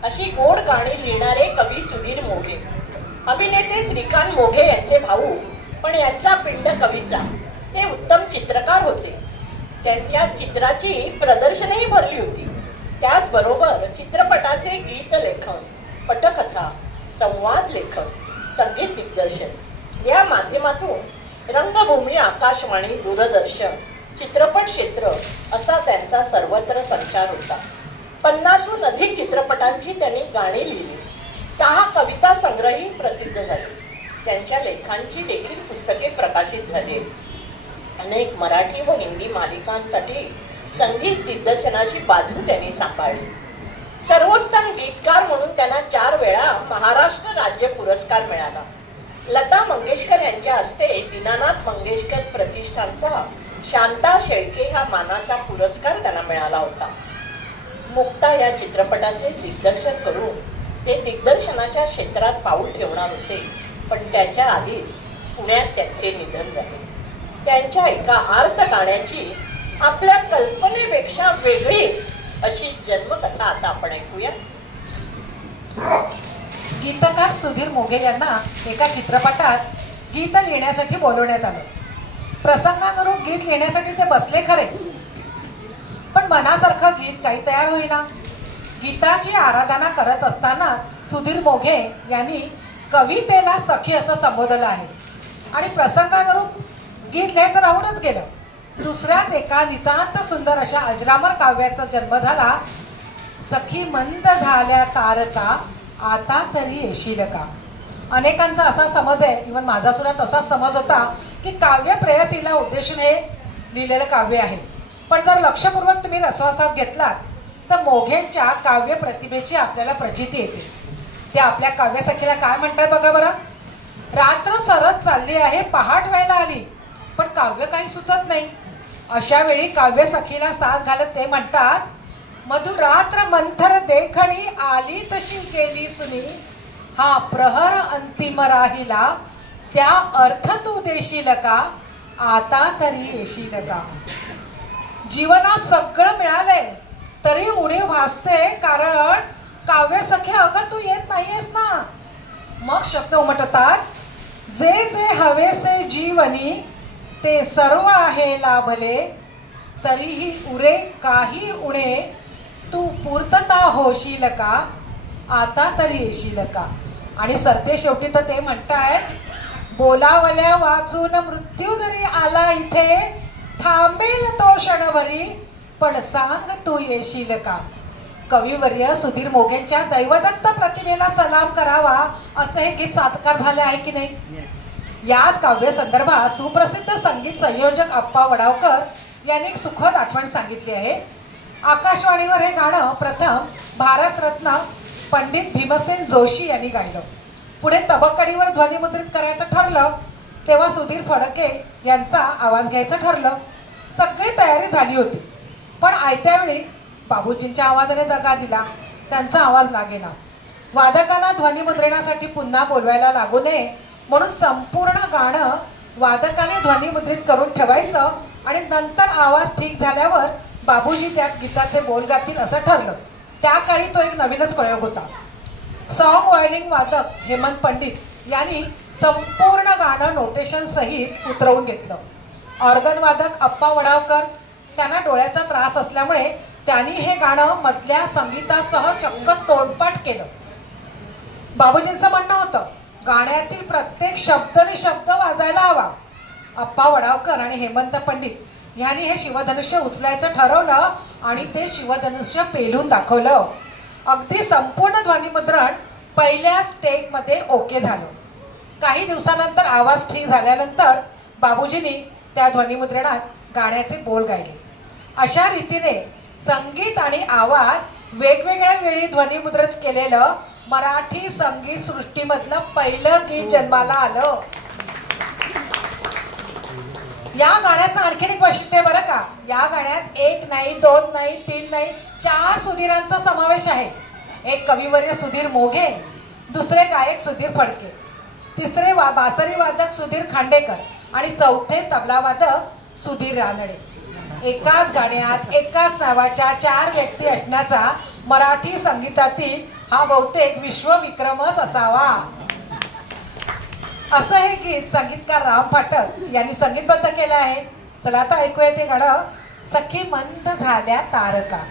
अशी गोड गाणी लिहिणारे कवी सुधीर मोघे. अभिनेते श्रीकांत मोघे यांचे भाऊ, पण यांचा पिंड कवीचा. ते उत्तम चित्रकार होते. त्यांच्या चित्राची प्रदर्शनही भरली होती. त्याचबरोबर चित्रपटाचे गीत लेखन, पटकथा, संवाद लेखन, संगीत दिग्दर्शन या माध्यमातून रंगभूमी, आकाशवाणी, दूरदर्शन, चित्रपट क्षेत्र असा त्यांचा सर्वत्र संचार होता. 50हून अधिक चित्रपटांची त्यांनी गाणी लिहिली. 6 कविता संग्रहही प्रसिद्ध झाले. त्यांच्या लेखांची देखील पुस्तके प्रकाशित झाली. अनेक मराठी व हिंदी मालिकांसाठी संगीत दिग्दर्शनाची बाजू त्यांनी सांभाळली. सर्वोत्तम गीतकार म्हणून त्यांना 4 वेळा महाराष्ट्र राज्य पुरस्कार मिळाला. लता मंगेशकर यांच्या हस्ते दीनानाथ मंगेशकर प्रतिष्ठानचा शांता शेळके हा मानाचा पुरस्कार त्यांना मिळाला होता. मुक्ता या चित्रपटाचे दिग्दर्शन करून ते दिग्दर्शनाच्या क्षेत्रात पाऊल ठेवणार होते, पण त्याच्या आधीच पुण्यात त्यांचे निधन झाले. त्यांच्या एका आर्त गाण्याची आपल्या कल्पनेपेक्षा वेगळीच अशी जन्मकथा आता आपण ऐकूया. गीतकार सुधीर मोघे यांना एका चित्रपटात गीत लिहिण्यासाठी बोलवण्यात आलं. प्रसंगानुरूप गीत लिहिण्यासाठी ते बसले खरे, पण मनासारखं गीत काही तयार होईना. गीताची आराधना करत असताना सुधीर मोघे यांनी कवितेला सखी असं संबोधलं आहे आणि प्रसंगानुरूप गीत लिहायचं राहूनच गेलं. दुसऱ्याच एका नितांत सुंदर अशा अजरामर काव्याचा जन्म झाला. सखी मंद झाल्या तारका, आता तरी येशील का. अनेकांचा असा समज आहे, इव्हन माझा सुद्धा तसाच समज होता, की काव्य प्रेयसीला उद्देशून हे लिहिलेलं काव्य आहे. पण जर लक्षपूर्वक तुम्ही रसवासात घेतलात तर मोघेंच्या काव्य प्रतिभेची आपल्याला प्रचिती येते. ते आपल्या काव्यसखीला काय म्हणतात बघा बरं. रात्र सरत चालली आहे, पहाट व्हायला आली, पण काव्य काही सुचत नाही. अशा वेळी काव्यसखीला साथ घालत ते म्हणतात, मधुरात्र मंथर देखणी आली तशी गेली सुनी, हा प्रहर अंतिम राहिला, त्या अर्थ तू देशील का, आता तरी येशील का. जीवनात सगळं मिळालंय तरी उणीव भासते, कारण काव्यसखी अगं तू येत नाहीयेस ना. मग शब्द उमटतात, जे जे हवेसे जीवनी ते सर्व आहे लाभले, तरीही उरे काही उणे, तू पूर्तता होशील का, आता तरी येशील का. आणि सरते शेवटी तर ते म्हणतायत, बोलावल्या वाचून मृत्यू जरी आला इथे, थांबेल तो क्षणभरी, पण सांग तू येशील का. कविवर्य सुधीर मोघेंच्या दैवदत्त प्रतिमेला सलाम करावा असं हे गीत साकार झाले आहे की नाही. याच काव्य संदर्भात सुप्रसिद्ध संगीत संयोजक अप्पा वडावकर यांनी एक सुखद आठवण सांगितली आहे. आकाशवाणीवर हे गाणं प्रथम भारतरत्न पंडित भीमसेन जोशी यांनी गायलं. पुढे तबकडीवर ध्वनिमुद्रित करायचं ठरलं तेव्हा सुधीर फडके यांचा आवाज घ्यायचं ठरलं. सगळी तयारी झाली होती, पण आयत्या वेळी बाबूजींच्या आवाजाने दगा दिला. त्यांचा आवाज लागेना. वादकांना ध्वनिमुद्रणासाठी पुन्हा बोलवायला लागू नये म्हणून संपूर्ण गाणं वादकाने ध्वनिमुद्रित करून ठेवायचं आणि नंतर आवाज ठीक झाल्यावर बाबूजी त्यात गीताचे बोल गातील असं ठरलं. त्या काळी तो एक नवीनच प्रयोग होता. सॉन्ग व्हायोलिन वादक हेमंत पंडित यांनी संपूर्ण गाणं नोटेशन सहित उतरवून घेतलं. ऑर्गन वादक अप्पा वडावकर त्यांना डोळ्याचा त्रास असल्यामुळे त्यांनी हे गाणं मधल्या संगीतासह चक्क तोंडपाठ केलं. बाबूजींचं म्हणणं होतं, गाण्यातील प्रत्येक शब्द वाजायला हवा. अप्पा वडावकर आणि हेमंत पंडित यांनी हे शिवधनुष्य उचलायचं ठरवलं आणि ते शिवधनुष्य पेलून दाखवलं. अगदी संपूर्ण ध्वनिमुद्रण पहिल्याच टेकमध्ये ओके झालं. काही दिवसानंतर आवाज ठीक झाल्यानंतर बाबूजींनी त्या ध्वनिमुद्रणात गाण्याचे बोल गायले. अशा रीतीने संगीत आणि आवाज वेगवेगळ्या वेळी ध्वनिमुद्रित केलेलं मराठी संगीत सृष्टीमधलं पहिलं गीत जन्माला आलं. या गाण्याचं आणखीन एक वैशिष्ट्य बरं का. या गाण्यात 1 नाही, 2 नाही, 3 नाही, 4 सुधीरांचा समावेश आहे. एक कविवर्य सुधीर मोघे, दुसरे गायक सुधीर फडके, तिसरे बासरी वादक सुधीर खांडेकर आणि चौथे तबला वादक सुधीर रानडे. एकाच गाण्यात एकाच नावाच्या 4 व्यक्ती असण्याचा मराठी संगीतातील हा बहुतेक विश्वविक्रमच असावा. असं हे गीत संगीतकार राम फाटक यांनी संगीतबद्ध केलं आहे. चला आता ऐकूया ते गाणं, सखी मंद झाल्या तारका.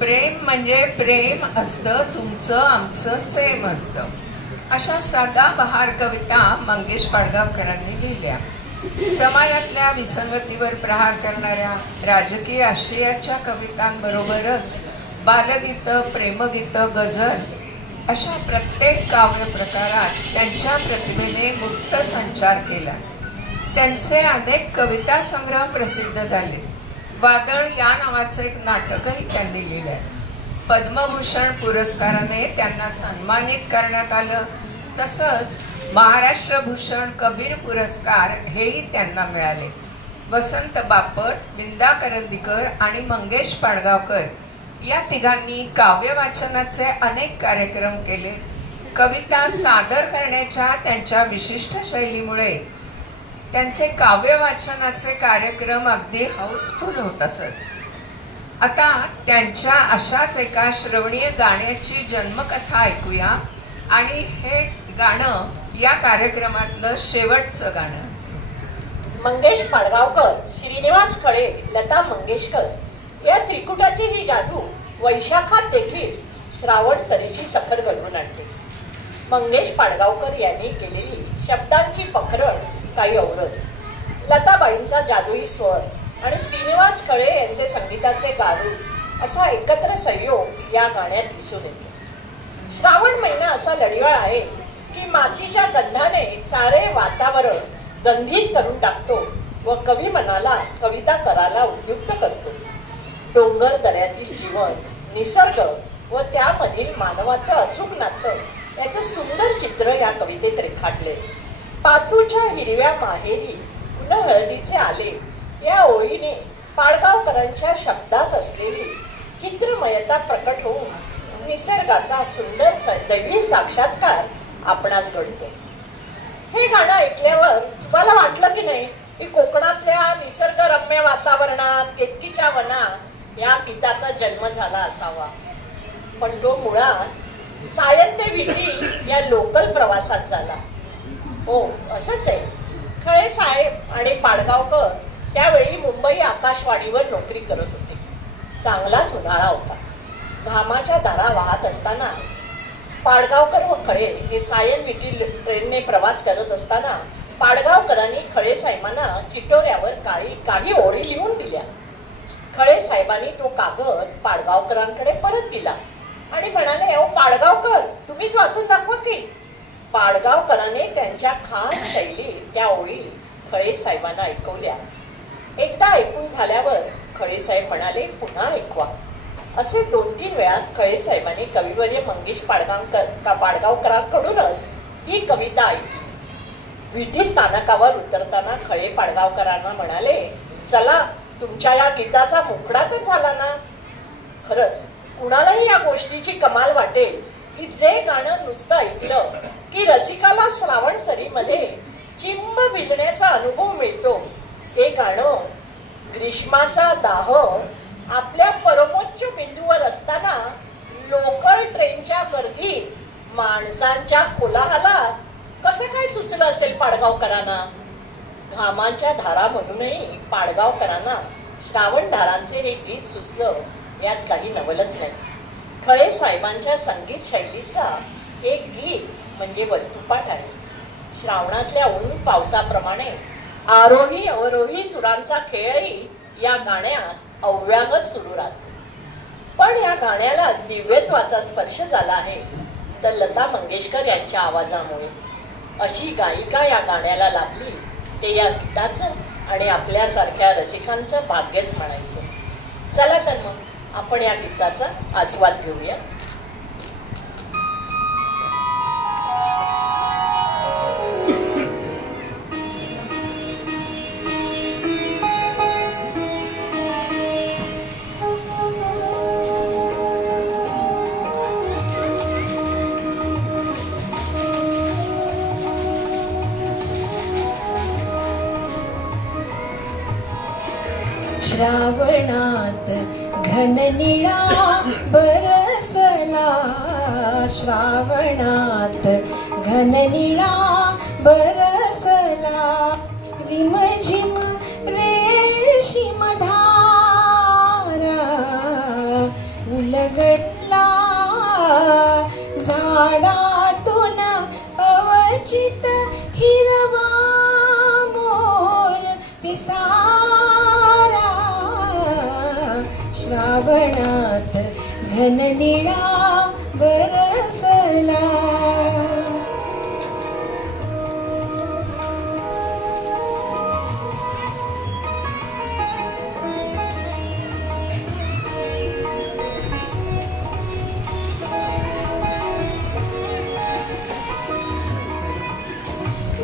प्रेम म्हणजे प्रेम असतं, तुमचं आमचं सेम असतं. अशा सदाबहार कविता मंगेश पाडगावकरांनी लिहिल्या. समाजातल्या विसंगतीवर प्रहार करणाऱ्या राजकीय आशयाच्या कवितांबरोबरच बालगीतं, प्रेमगीतं, गझल अशा प्रत्येक काव्य प्रकारात त्यांच्या प्रतिभेने मुक्त संचार केला. त्यांचे अनेक कविता संग्रह प्रसिद्ध झाले. वादळ या नावाचं एक नाटकही त्यांनी लिहिलंय. पद्मभूषण पुरस्काराने त्यांना सन्मानित करण्यात आलं. तसंच महाराष्ट्र भूषण, कबीर पुरस्कार हेही त्यांना मिळाले. वसंत बापट, विंदा करंदीकर आणि मंगेश पाडगावकर या तिघांनी काव्य वाचनाचे अनेक कार्यक्रम केले. कविता सादर करण्याच्या त्यांच्या विशिष्ट शैलीमुळे त्यांचे काव्य वाचनाचे कार्यक्रम अगदी हाऊसफुल होत असत. आता त्यांच्या अशाच एका श्रवणीय गाण्याची जन्मकथा ऐकूया आणि हे गाणं या कार्यक्रमातलं शेवटचं गाणं. मंगेश पाडगावकर, श्रीनिवास खळे, लता मंगेशकर या त्रिकुटाची ही जादू वैशाखात देखील श्रावण सरीची सखर घडवून आणते. मंगेश पाडगावकर यांनी केलेली शब्दांची पखरण काही औरच, लताबाईंचा जादुई स्वर आणि श्रीनिवास खळे यांचे संगीताचे गारूड असा एकत्र संयोग या गाण्यात दिसून येतो. श्रावण महिना असा लढिवाळ आहे की मातीच्या गंधाने सारे वातावरण गंधित करून टाकतो व कवी मनाला कविता करायला उद्युक्त करतो. डोंगर दऱ्यातील जीवन, निसर्ग व त्यामधील मानवाचं अचूक नातं याचं सुंदर चित्र या कवितेत रेखाटले. पाचूच्या हिरव्या माहेरी पुन्हा हळदीचे आले या ओळीने पाडगावकरांच्या शब्दात असलेली चित्रमयता प्रकट होऊन निसर्गाचा सुंदर दैवी साक्षात्कार आपणास घडतो. हे गाणं ऐकल्यावर तुम्हाला वाटलं की नाही की कोकणातल्या निसर्गरम्य वातावरणात केतकीच्या वनात या गीताचा जन्म झाला असावा, पण तो मुळात सायन ते विटी या लोकल प्रवासात झाला. हो, असंच आहे. खळे साहेब आणि पाडगावकर त्यावेळी मुंबई आकाशवाणीवर नोकरी करत होते. चांगलाच उन्हाळा होता. घामाच्या धारा वाहत असताना पाडगावकर व खळे हे सायन विटी ट्रेनने प्रवास करत असताना पाडगावकरांनी खळे साहेबांना चिटोऱ्यावर काही ओळी लिहून दिल्या. खळे साहेबांनी तो कागद पाडगावकरांकडे परत दिला आणि म्हणाले, अहो पाडगावकर, तुम्हीच वाचून दाखवा की. पाडगावकरांनी त्यांच्या खास शैलीत त्या ओळी खळे साहेबांना ऐकवल्या. एकदा ऐकून झाल्यावर खळे साहेब म्हणाले, पुन्हा ऐकवा. असे 2-3 वेळा खळे साहेबांनी कविवर्य मंगेश पाडगावकरांकडूनच ती कविता ऐकली. विटी स्थानकावर उतरताना खळे पाडगावकरांना म्हणाले, चला, तुमच्या या गीताचा मुखडा तर झाला ना. खरंच कुणालाही या गोष्टीची कमाल वाटेल की जे गाणं नुसतं ऐकलं की रसिकाला श्रावण सरीमध्ये चिंब भिजण्याचा अनुभव मिळतो, ते गाणं ग्रीष्माचा दाह आपल्या परमोच्च बिंदूवर असताना लोकल ट्रेनच्या गर्दीत माणसांच्या कोलाहलात कसं काय सुचलं असेल पाडगावकरांना. घामांच्या धारामधूनही पाडगावकरांना श्रावण धारांचे हे गीत सुचलं यात काही नवलच नाही. खळे साहेबांच्या संगीत शैलीचा एक गीत म्हणजे वस्तुपाठ आहे. श्रावणातल्या ऊन पावसाप्रमाणे आरोही अवरोही सुरांचा खेळही या गाण्यात अव्याहत सुरू राहतो. पण या गाण्याला दिव्यत्वाचा स्पर्श झाला आहे तर लता मंगेशकर यांच्या आवाजामुळे. अशी गायिका या गाण्याला लाभली ते या गीताचं आणि आपल्यासारख्या रसिकांचं भाग्यच म्हणायचं. चला तर मग आपण या गीताचा आस्वाद घेऊया. श्रावणात घननिळा बरसला, श्रावणात घननिळा बरसला, रिमझिम रेशीम धारा उलगडला, झाडातून अवचित हिरवा मोर पिसारा, श्रावणात घननिळा बरसला.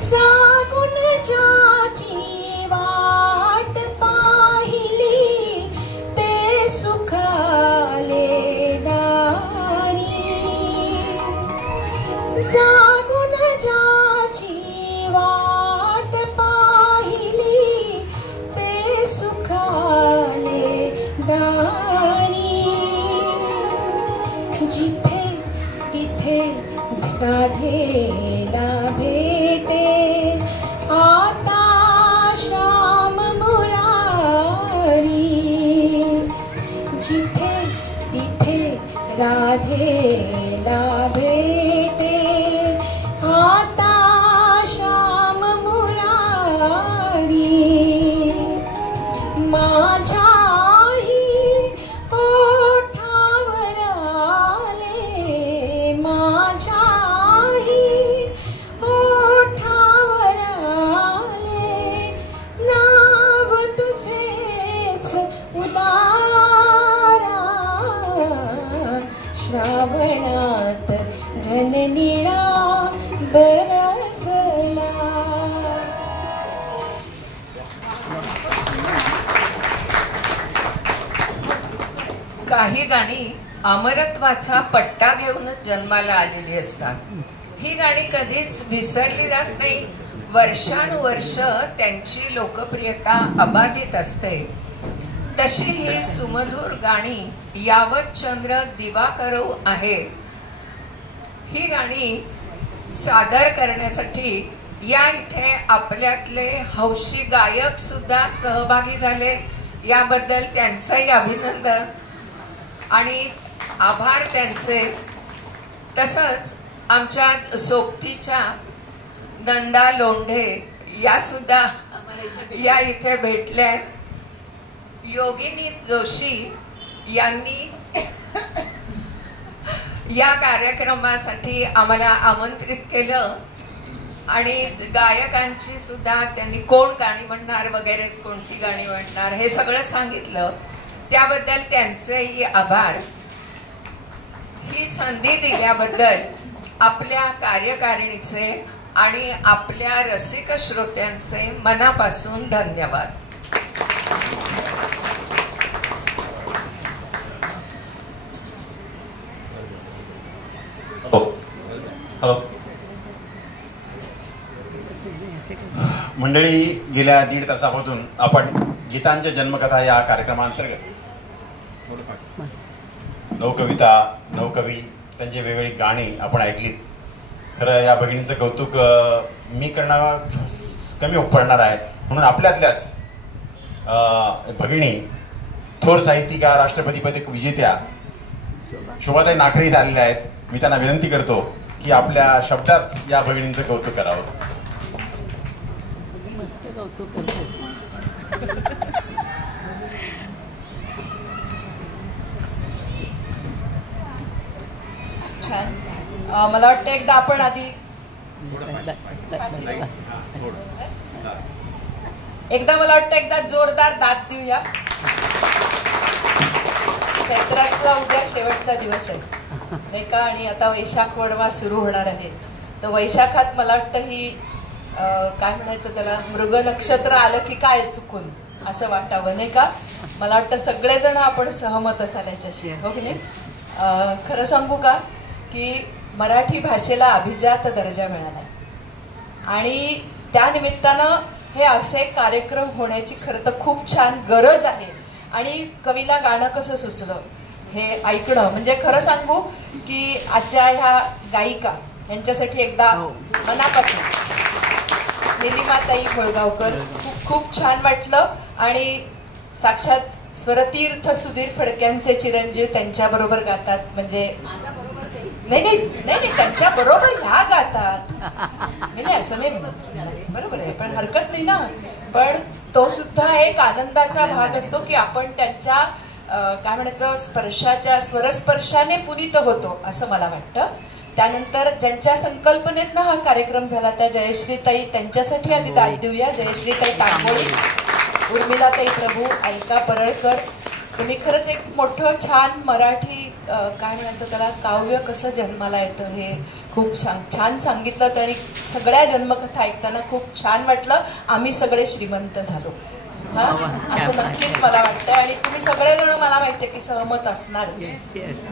जागून ज्याची वाट पाहिली ते सुखाले दारी, राधेला भेटे आता श्याम मुरारी माझ्याही ओठावर आले माझ्याही ओठावर आले नाव तुझेच उदारा श्रावणात घननिळा बरसला. काही गाणी अमरत्वाचा पट्टा घेऊनच जन्माला आलेली असतात. ही गाणी कधीच विसरली जात नाही. वर्षानुवर्ष त्यांची लोकप्रियता अबाधित असते. तशी ही सुमधुर गाणी यावत चंद्र दिवाकरौ आहेत. ही गाणी सादर करण्यासाठी या इथे आपल्यातले हौशी गायक सुद्धा सहभागी झाले. याबद्दल त्यांचंही अभिनंदन आणि आभार त्यांचे. तसंच आमच्या सोबतीच्या नंदा लोंढे या सुद्धा या इथे भेटल्या. योगिनी जोशी यांनी या कार्यक्रमासाठी आम्हाला आमंत्रित केलं आणि गायकांची सुद्धा त्यांनी कोण गाणी म्हणणार वगैरे कोणती गाणी म्हणणार हे सगळं सांगितलं. त्याबद्दल त्यांचेही आभार. ही संधी दिल्याबद्दल आपल्या कार्यकारिणीचे आणि आपल्या रसिक श्रोत्यांचे मनापासून धन्यवाद. हॅलो मंडळी, गेल्या 1.5 तासापासून आपण गीतांच्या जन्मकथा या कार्यक्रमांतर्गत नवकविता नवकवी त्यांची वेगवेगळी गाणी आपण ऐकलीत. खरं या भगिनीचं कौतुक मी करणं कमी पडणार आहे, म्हणून आपल्यातल्याच भगिनी थोर साहित्यिका राष्ट्रपती पदक विजेत्या शोभाताई नाखरे इथे आलेल्या आहेत. मी त्यांना विनंती करतो की आपल्या शब्दात या भगिनींचं कौतुक करावं. छान. मला वाटतं एकदा आपण आधी एकदा जोरदार दाद देऊया. चैत्रातला उद्या शेवटचा दिवस आहे नाही का, आणि आता वैशाख वणवा सुरू होणार आहे. तर वैशाखात मला वाटतं ही काय म्हणायचं त्याला, मृग नक्षत्र आलं की काय चुकून असं वाटावं नाही का. मला वाटतं सगळेजण आपण सहमत असाल याच्याशी, हो की नाही. खरं सांगू का की मराठी भाषेला अभिजात दर्जा मिळाला आणि त्या निमित्तानं हे असे कार्यक्रम होण्याची खरं तर खूप छान गरज आहे. आणि कवीला गाणं कसं सुचलं हे ऐकणं म्हणजे खरं सांगू की आजच्या ह्या गायिका यांच्यासाठी एकदा मनापासून निलिमाताई होळगावकर खूप खूप छान वाटलं. आणि साक्षात स्वरतीर्थ सुधीर फडक्यांचे चिरंजीव त्यांच्याबरोबर गातात म्हणजे नाही त्यांच्या बरोबर ह्या गातात. नाही असं नाही बरोबर आहे, पण हरकत नाही ना. पण तो सुद्धा एक आनंदाचा भाग असतो की आपण त्यांच्या काय म्हणायचं स्वरस्पर्शाने पुनीत होतो असं मला वाटतं. त्यानंतर ज्यांच्या संकल्पनेतनं हा कार्यक्रम झाला त्या जयश्रीताई, त्यांच्यासाठी आधी दाद देऊया. जयश्रीताई तांबोळी, उर्मिलाताई प्रभू, अलका परळकर, तुम्ही खरंच एक मोठं छान मराठी काय म्हणायचं त्याला काव्य कसं जन्माला येतं हे खूप छान सांगितलं. आणि सगळ्या जन्मकथा ऐकताना खूप छान वाटलं. आम्ही सगळे श्रीमंत झालो हा असं नक्कीच मला वाटतं. आणि तुम्ही सगळेजण मला माहिती आहे की सहमत असणारच.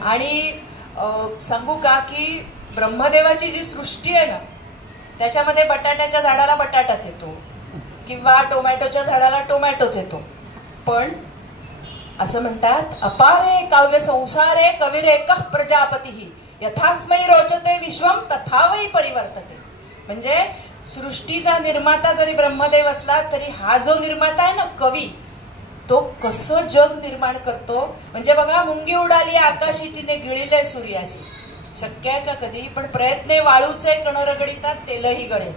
आणि सांगू का की ब्रह्मदेवाची जी सृष्टी आहे ना त्याच्यामध्ये बटाट्याच्या झाडाला बटाटाच येतो किंवा टोमॅटोच्या झाडाला टोमॅटोच येतो. पण असं म्हणतात अपारे काव्य संसारे कविरे कः प्रजापती यथास्मै रोचते विश्वम तथा वै परिवर्तते. म्हणजे सृष्टीचा निर्माता जरी ब्रह्मदेव असला तरी हा जो निर्माता आहे ना कवी तो कसं जग निर्माण करतो. म्हणजे बघा, मुंगी उडाली आकाशी तिने गिळिले सूर्याशी. शक्य आहे का कधी? पण प्रयत्ने वाळूचे कण रगडितात तेलही गळे,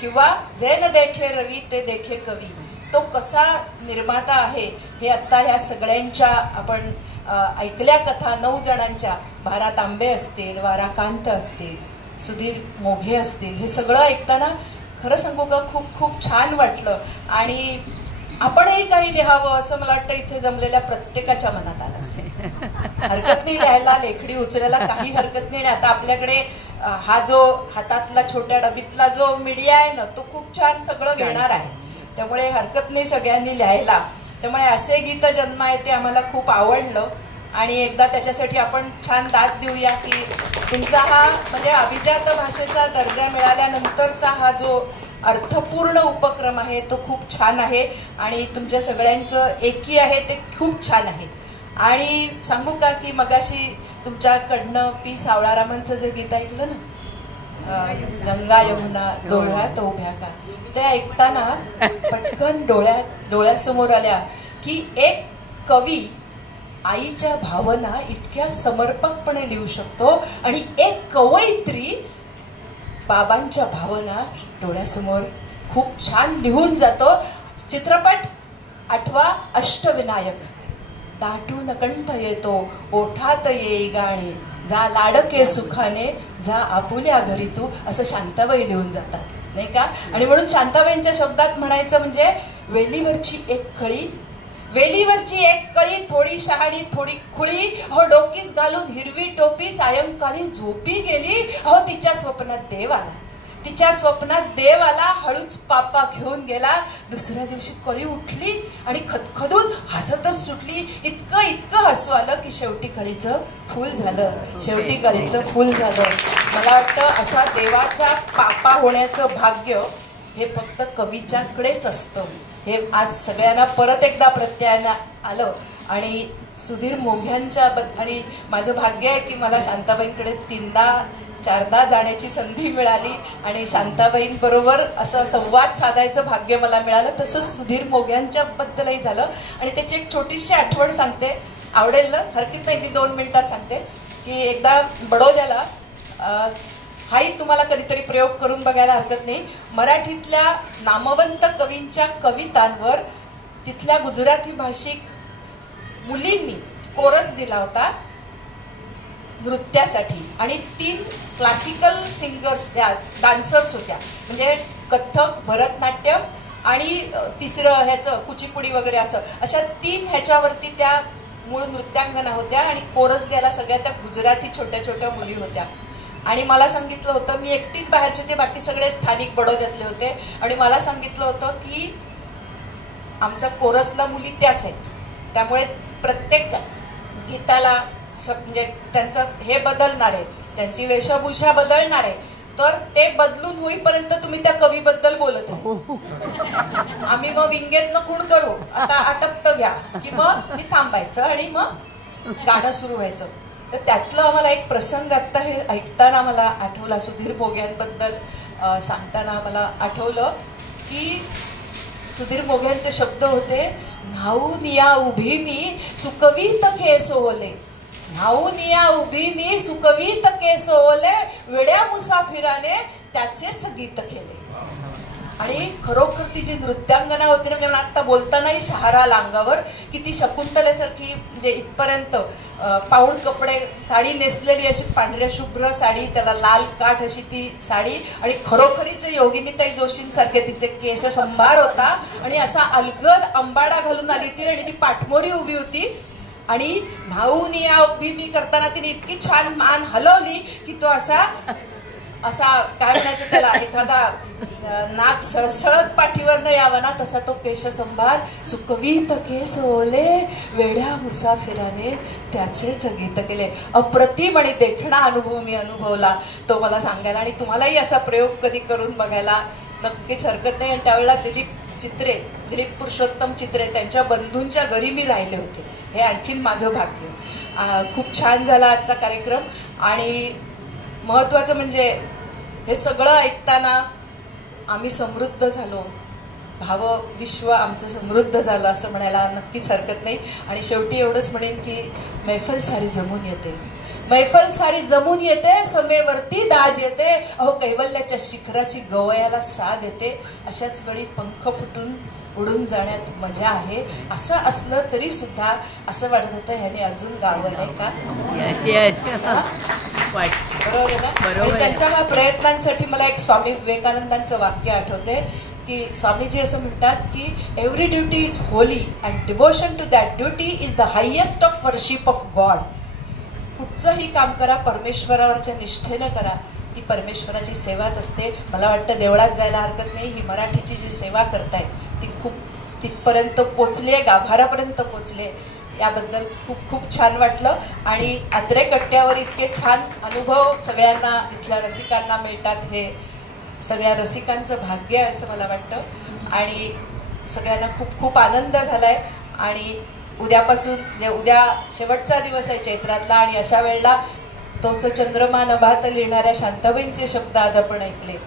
किंवा जे न देखे रवी ते देखे कवी. तो कसा निर्माता आहे हे आत्ता ह्या सगळ्यांच्या आपण ऐकल्या कथा 9 जणांच्या, भारा तांबे असतील, वारा कांत असतील, सुधीर मोघे असतील, हे सगळं ऐकताना खरं सांगू का खूप खूप छान वाटलं. आणि आपणही काही लिहावं असं मला वाटतं इथे जमलेल्या प्रत्येकाच्या मनात आलं असेल. हरकत नाही लिहायला, लेखडी उचलायला काही हरकत नाही. आता आपल्याकडे हा जो हातातला छोट्या डबीतला जो मीडिया आहे ना, तो खूप छान सगळं घेणार आहे. त्यामुळे हरकत नाही सगळ्यांनी लिहायला. त्यामुळे असे गीत जन्म आहे ते आम्हाला खूप आवडलं. आणि एकदा त्याच्यासाठी आपण छान दाद देऊया की तुमचा हा म्हणजे अभिजात भाषेचा दर्जा मिळाल्यानंतरचा हा जो अर्थपूर्ण उपक्रम आहे तो खूप छान आहे. आणि तुमच्या सगळ्यांचं एकी आहे ते खूप छान आहे. आणि सांगू का की मगाशी तुमच्याकडनं पी सावळारामांचं जे गीत ऐकलं ना, गंगा यमुना डोळ्यात उभ्या का, ते ऐकताना पटकन डोळ्यासमोर आल्या की एक कवी आईच्या भावना इतक्या समर्पकपणे लिहू शकतो आणि एक कवयित्री बाबांच्या भावना डोळ्यासमोर खूप छान लिहून जातो. चित्रपट आठवा अष्टविनायक. दाटून कंठ येतो ओठात येई गाणे, जा लाडके सुखाने जा आपुल्या घरी तू, असं शांताबाई लिहून जातात नाही का. आणि म्हणून शांताबाईंच्या शब्दात म्हणायचं म्हणजे वेलीवरची एक कळी, वेलीवरची एक कळी, थोडी शहाणी थोडी खुळी, अहो डोकीस घालून हिरवी टोपी, सायंकाळी झोपी गेली, अहो तिच्या स्वप्नात देव आला, तिच्या स्वप्नात देव आला, हळूच पापा घेऊन गेला. दुसऱ्या दिवशी कळी उठली आणि खदखदून हसतच सुटली. इतकं हसू आलं की शेवटी कळीचं फूल झालं, शेवटी कळीचं फूल झालं. मला वाटतं असा देवाचा पापा होण्याचं भाग्य हे फक्त कवीच्याकडेच असतं. हे आज सगळ्यांना परत एकदा प्रत्ययानं आलं. आणि सुधीर मोघ्यांच्या आणि माझं भाग्य आहे की मला शांताबाईंकडे 3दा-4दा जाण्याची संधी मिळाली आणि शांताबाईंबरोबर असं संवाद साधायचं भाग्य मला मिळालं. तसंच सुधीर मोघ्यांच्या बद्दलही झालं. आणि त्याची एक छोटीशी आठवण सांगते, आवडेल ना, हरकत नाही, मी 2 मिनिटात सांगते. की एकदा बडोद्याला हाही तुम्हाला कधीतरी प्रयोग करून बघायला हरकत नाही, मराठीतल्या नामवंत कवींच्या कवितांवर तिथल्या गुजराती भाषिक मुलींनी कोरस दिला होता नृत्यासाठी. आणि 3 क्लासिकल सिंगर्स डान्सर्स होत्या, म्हणजे कथ्थक, भरतनाट्यम आणि तिसरं ह्याचं कुचिपुडी वगैरे, असं अशा 3 ह्याच्यावरती त्या मूळ नृत्यांगना होत्या. आणि कोरस द्यायला सगळ्या त्या गुजराती छोट्या छोट्या मुली होत्या. आणि मला सांगितलं होतं, मी एकटीच बाहेरचे होते, बाकी सगळे स्थानिक बडोद्यातले होते. आणि मला सांगितलं होतं की आमच्या कोरसला मुली त्याच आहेत, त्यामुळे प्रत्येक गीताला म्हणजे त्यांचं हे बदलणार आहे, त्यांची वेशभूषा बदलणार आहे. तर ते बदलून होईपर्यंत तुम्ही त्या कवीबद्दल बोलत राहायचं. आम्ही मग विंगेतनं खूण करू, आता आटपतं घ्या, की मग मी थांबायचं आणि मग गाणं सुरू व्हायचं. तर त्यातलं आम्हाला एक प्रसंग आत्ता हे ऐकताना मला आठवला, सुधीर मोघ्यांबद्दल सांगताना मला आठवलं की सुधीर मोघ्यांचे शब्द होते, न्हाऊन या उभी मी सुकवीत केस ओले, न्हाऊन या उभी मी सुकवीत केस ओले, वेड्या मुसाफिराने त्याचेच गीत केले. आणि खरोखर ती जी नृत्यांगना होती ना, म्हणजे आत्ता बोलतानाही शहारा लांगावर की ती शकुंतलेसारखी, म्हणजे इथपर्यंत पाऊण कपडे, साडी नेसलेली अशी पांढऱ्या शुभ्र साडी, त्याला लाल काठ अशी ती साडी, आणि खरोखरीच योगिनीताई जोशींसारखे तिचे केश शंभार होता. आणि असा अलगद अंबाडा घालून आली ती आणि ती पाठमोरी उभी होती. आणि न्हाऊन या उभी मी करताना तिने इतकी छान मान हलवली की तो असा काय म्हणायचं त्याला, एखादा नाक सळसळत पाठीवर न यावा ना तसा तो केशसंभार, सुकवीत केस ओले, वेड्या मुसाफिराने त्याचेच गीत केले. अप्रतिम आणि देखणा अनुभव मी अनुभवला तो मला सांगायला. आणि तुम्हालाही असा प्रयोग कधी करून बघायला नक्कीच हरकत नाही. आणि त्यावेळेला दिलीप पुरुषोत्तम चित्रे त्यांच्या बंधूंच्या घरी मी राहिले होते, हे आणखीन माझं भाग्य. खूप छान झाला आजचा कार्यक्रम. आणि महत्त्वाचं म्हणजे हे सगळं ऐकताना आम्ही समृद्ध झालो. भावविश्व आमचं समृद्ध झालं असं म्हणायला नक्कीच हरकत नाही. आणि शेवटी एवढंच म्हणेन की मैफल सारी जमून येते, मैफल सारी जमून येते, समेवरती दाद येते, अहो कैवल्याच्या शिखराची गवयाला साथ येते. अशाच वेळी पंख फुटून उडून जाण्यात मजा आहे. असं असलं तरी सुद्धा असं वाटत होतं ह्याने अजून गावं नाही का? बरोबर आहे ना? आणि त्यांच्या ह्या प्रयत्नांसाठी मला एक स्वामी विवेकानंदांचं वाक्य आठवते की स्वामीजी असं म्हणतात की every duty is holy and devotion to that duty is the highest of worship of God. कुठचंही काम करा परमेश्वरावरच्या निष्ठेनं करा, ती परमेश्वराची सेवाच असते. मला वाटतं देवळात जायला हरकत नाही. ही मराठीची जी सेवा करताय ती खूप तिथपर्यंत पोचली आहे, गाभारापर्यंत पोचले. याबद्दल खूप खूप छान वाटलं. आणि आत्रे कट्ट्यावर इतके छान अनुभव सगळ्यांना इथल्या रसिकांना मिळतात, हे सगळ्या रसिकांचं भाग्य आहे असं मला वाटतं. आणि सगळ्यांना खूप खूप आनंद झाला आहे. आणि उद्यापासून जे उद्या शेवटचा दिवस आहे चैत्रातला, आणि अशा वेळेला तोच चंद्रमा नभात लिहिणाऱ्या शांताबाईंचे शब्द आज आपण ऐकले,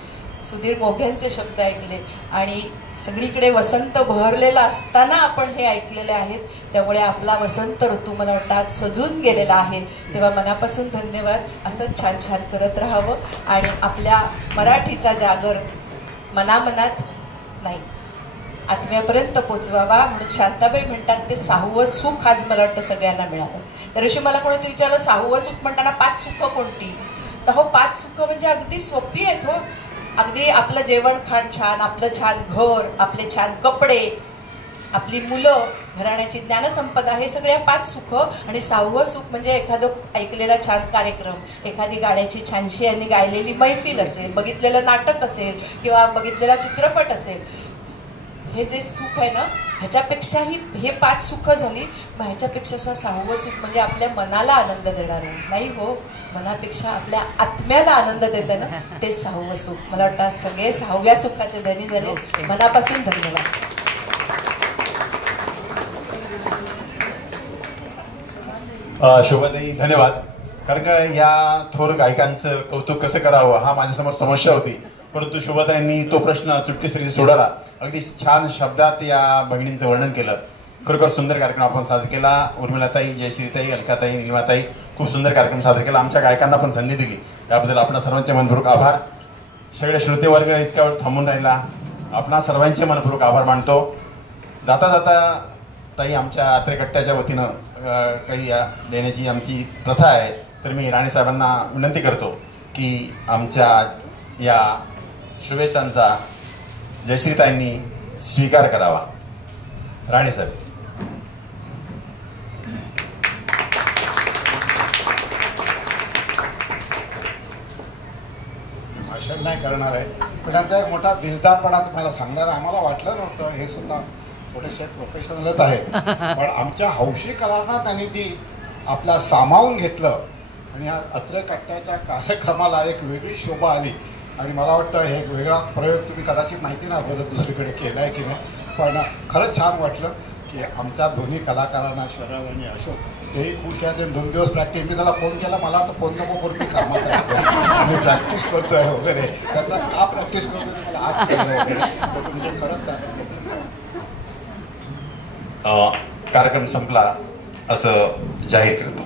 सुधीर मोघ्यांचे शब्द ऐकले, आणि सगळीकडे वसंत बहरलेला असताना आपण हे ऐकलेले आहेत. त्यामुळे आपला वसंत ऋतू मला वाटतं आज सजून गेलेला आहे. तेव्हा मनापासून धन्यवाद. असं छान छान करत राहावं आणि आपल्या मराठीचा जागर मनामनात नाही आत्म्यापर्यंत पोचवावा. म्हणून शांताबाई म्हणतात ते 6वं सुख आज मला वाटतं सगळ्यांना मिळालं. त्या दिवशी मला कोणीतरी विचारलं 6वं सुख म्हणताना 5 सुख कोणती? तर हो 5 सुख म्हणजे अगदी सोपी आहेत हो. अगदी आपलं जेवण खाण छान, आपलं छान घर, आपले छान कपडे, आपली मुलं, घराण्याची ज्ञानसंपदा, हे सगळ्या 5 सुख. आणि 6वं सुख म्हणजे एखादं ऐकलेला छान कार्यक्रम, एखादी गाण्याची छानशी यांनी गायलेली मैफिल असेल, बघितलेलं नाटक असेल किंवा बघितलेला चित्रपट असेल. हे जे सुख आहे ना, ह्याच्यापेक्षाही हे 5 सुख झाली. मग ह्याच्यापेक्षा 6वं सुख म्हणजे आपल्या मनाला आनंद देणार आहे. नाही हो, मनापेक्षा आपल्या आत्म्याला आनंद देतं ना, ते 6वं सुख. मला वाटतं सगळे 6व्या सुखाचे धनी झाले. मनापासून धन्यवाद. शोभाताई धन्यवाद. कारण का या थोर गायकांचं कौतुक कसं करावं हा माझ्यासमोर समस्या होती, परंतु शोभाताईंनी तो प्रश्न चुटकीसरी सोडवला. अगदी छान शब्दात या भगिनींचं वर्णन केलं. खरोखर सुंदर कार्यक्रम आपण सादर केला. उर्मिलाताई, जयश्रीताई, अलकाताई, निलिमाताई खूप सुंदर कार्यक्रम सादर केला. आमच्या गायकांना पण संधी दिली, याबद्दल आपणा सर्वांचे मनपूर्वक आभार. सगळे श्रोतेवर्ग इतक्या वेळ थांबून राहिला, आपणा सर्वांचे मनपूर्वक आभार मानतो. जाता जाता ताई आमच्या आत्रे कट्ट्याच्या वतीनं काही देण्याची आमची प्रथा आहे, तर मी राणे साहेबांना विनंती करतो की आमच्या या शुभेच्छांचा जयश्रीताईंनी स्वीकार करावा. राणे साहेब. भाषण नाही करणार आहे, पण त्यांचा एक मोठा दिलदारपणा तुम्हाला सांगणार. आम्हाला वाटलं नव्हतं, हे सुद्धा थोडेसे प्रोफेशनलच आहेत, पण आमच्या हौशी कलांना त्यांनी जी आपल्या सामावून घेतलं आणि ह्या अत्रे कट्ट्याच्या कार्यक्रमाला एक वेगळी शोभा आली. आणि मला वाटतं हे एक वेगळा प्रयोग तुम्ही कदाचित माहिती नाही अगोदर दुसरीकडे केला आहे की नाही, पण खरंच छान वाटलं की आमच्या दोन्ही कलाकारांना शरद आणि अशोक तेही खुश आहेत. 2 दिवस प्रॅक्टिस, मी त्याला फोन केला, मला तर फोन नको करून मी कामात आहे, मी प्रॅक्टिस करतो आहे वगैरे. त्याचा का प्रॅक्टिस करतो ते मला आज कळलं वगैरे. तर तुमचे खरंच कार्यक्रम संपला असं जाहीर करतो.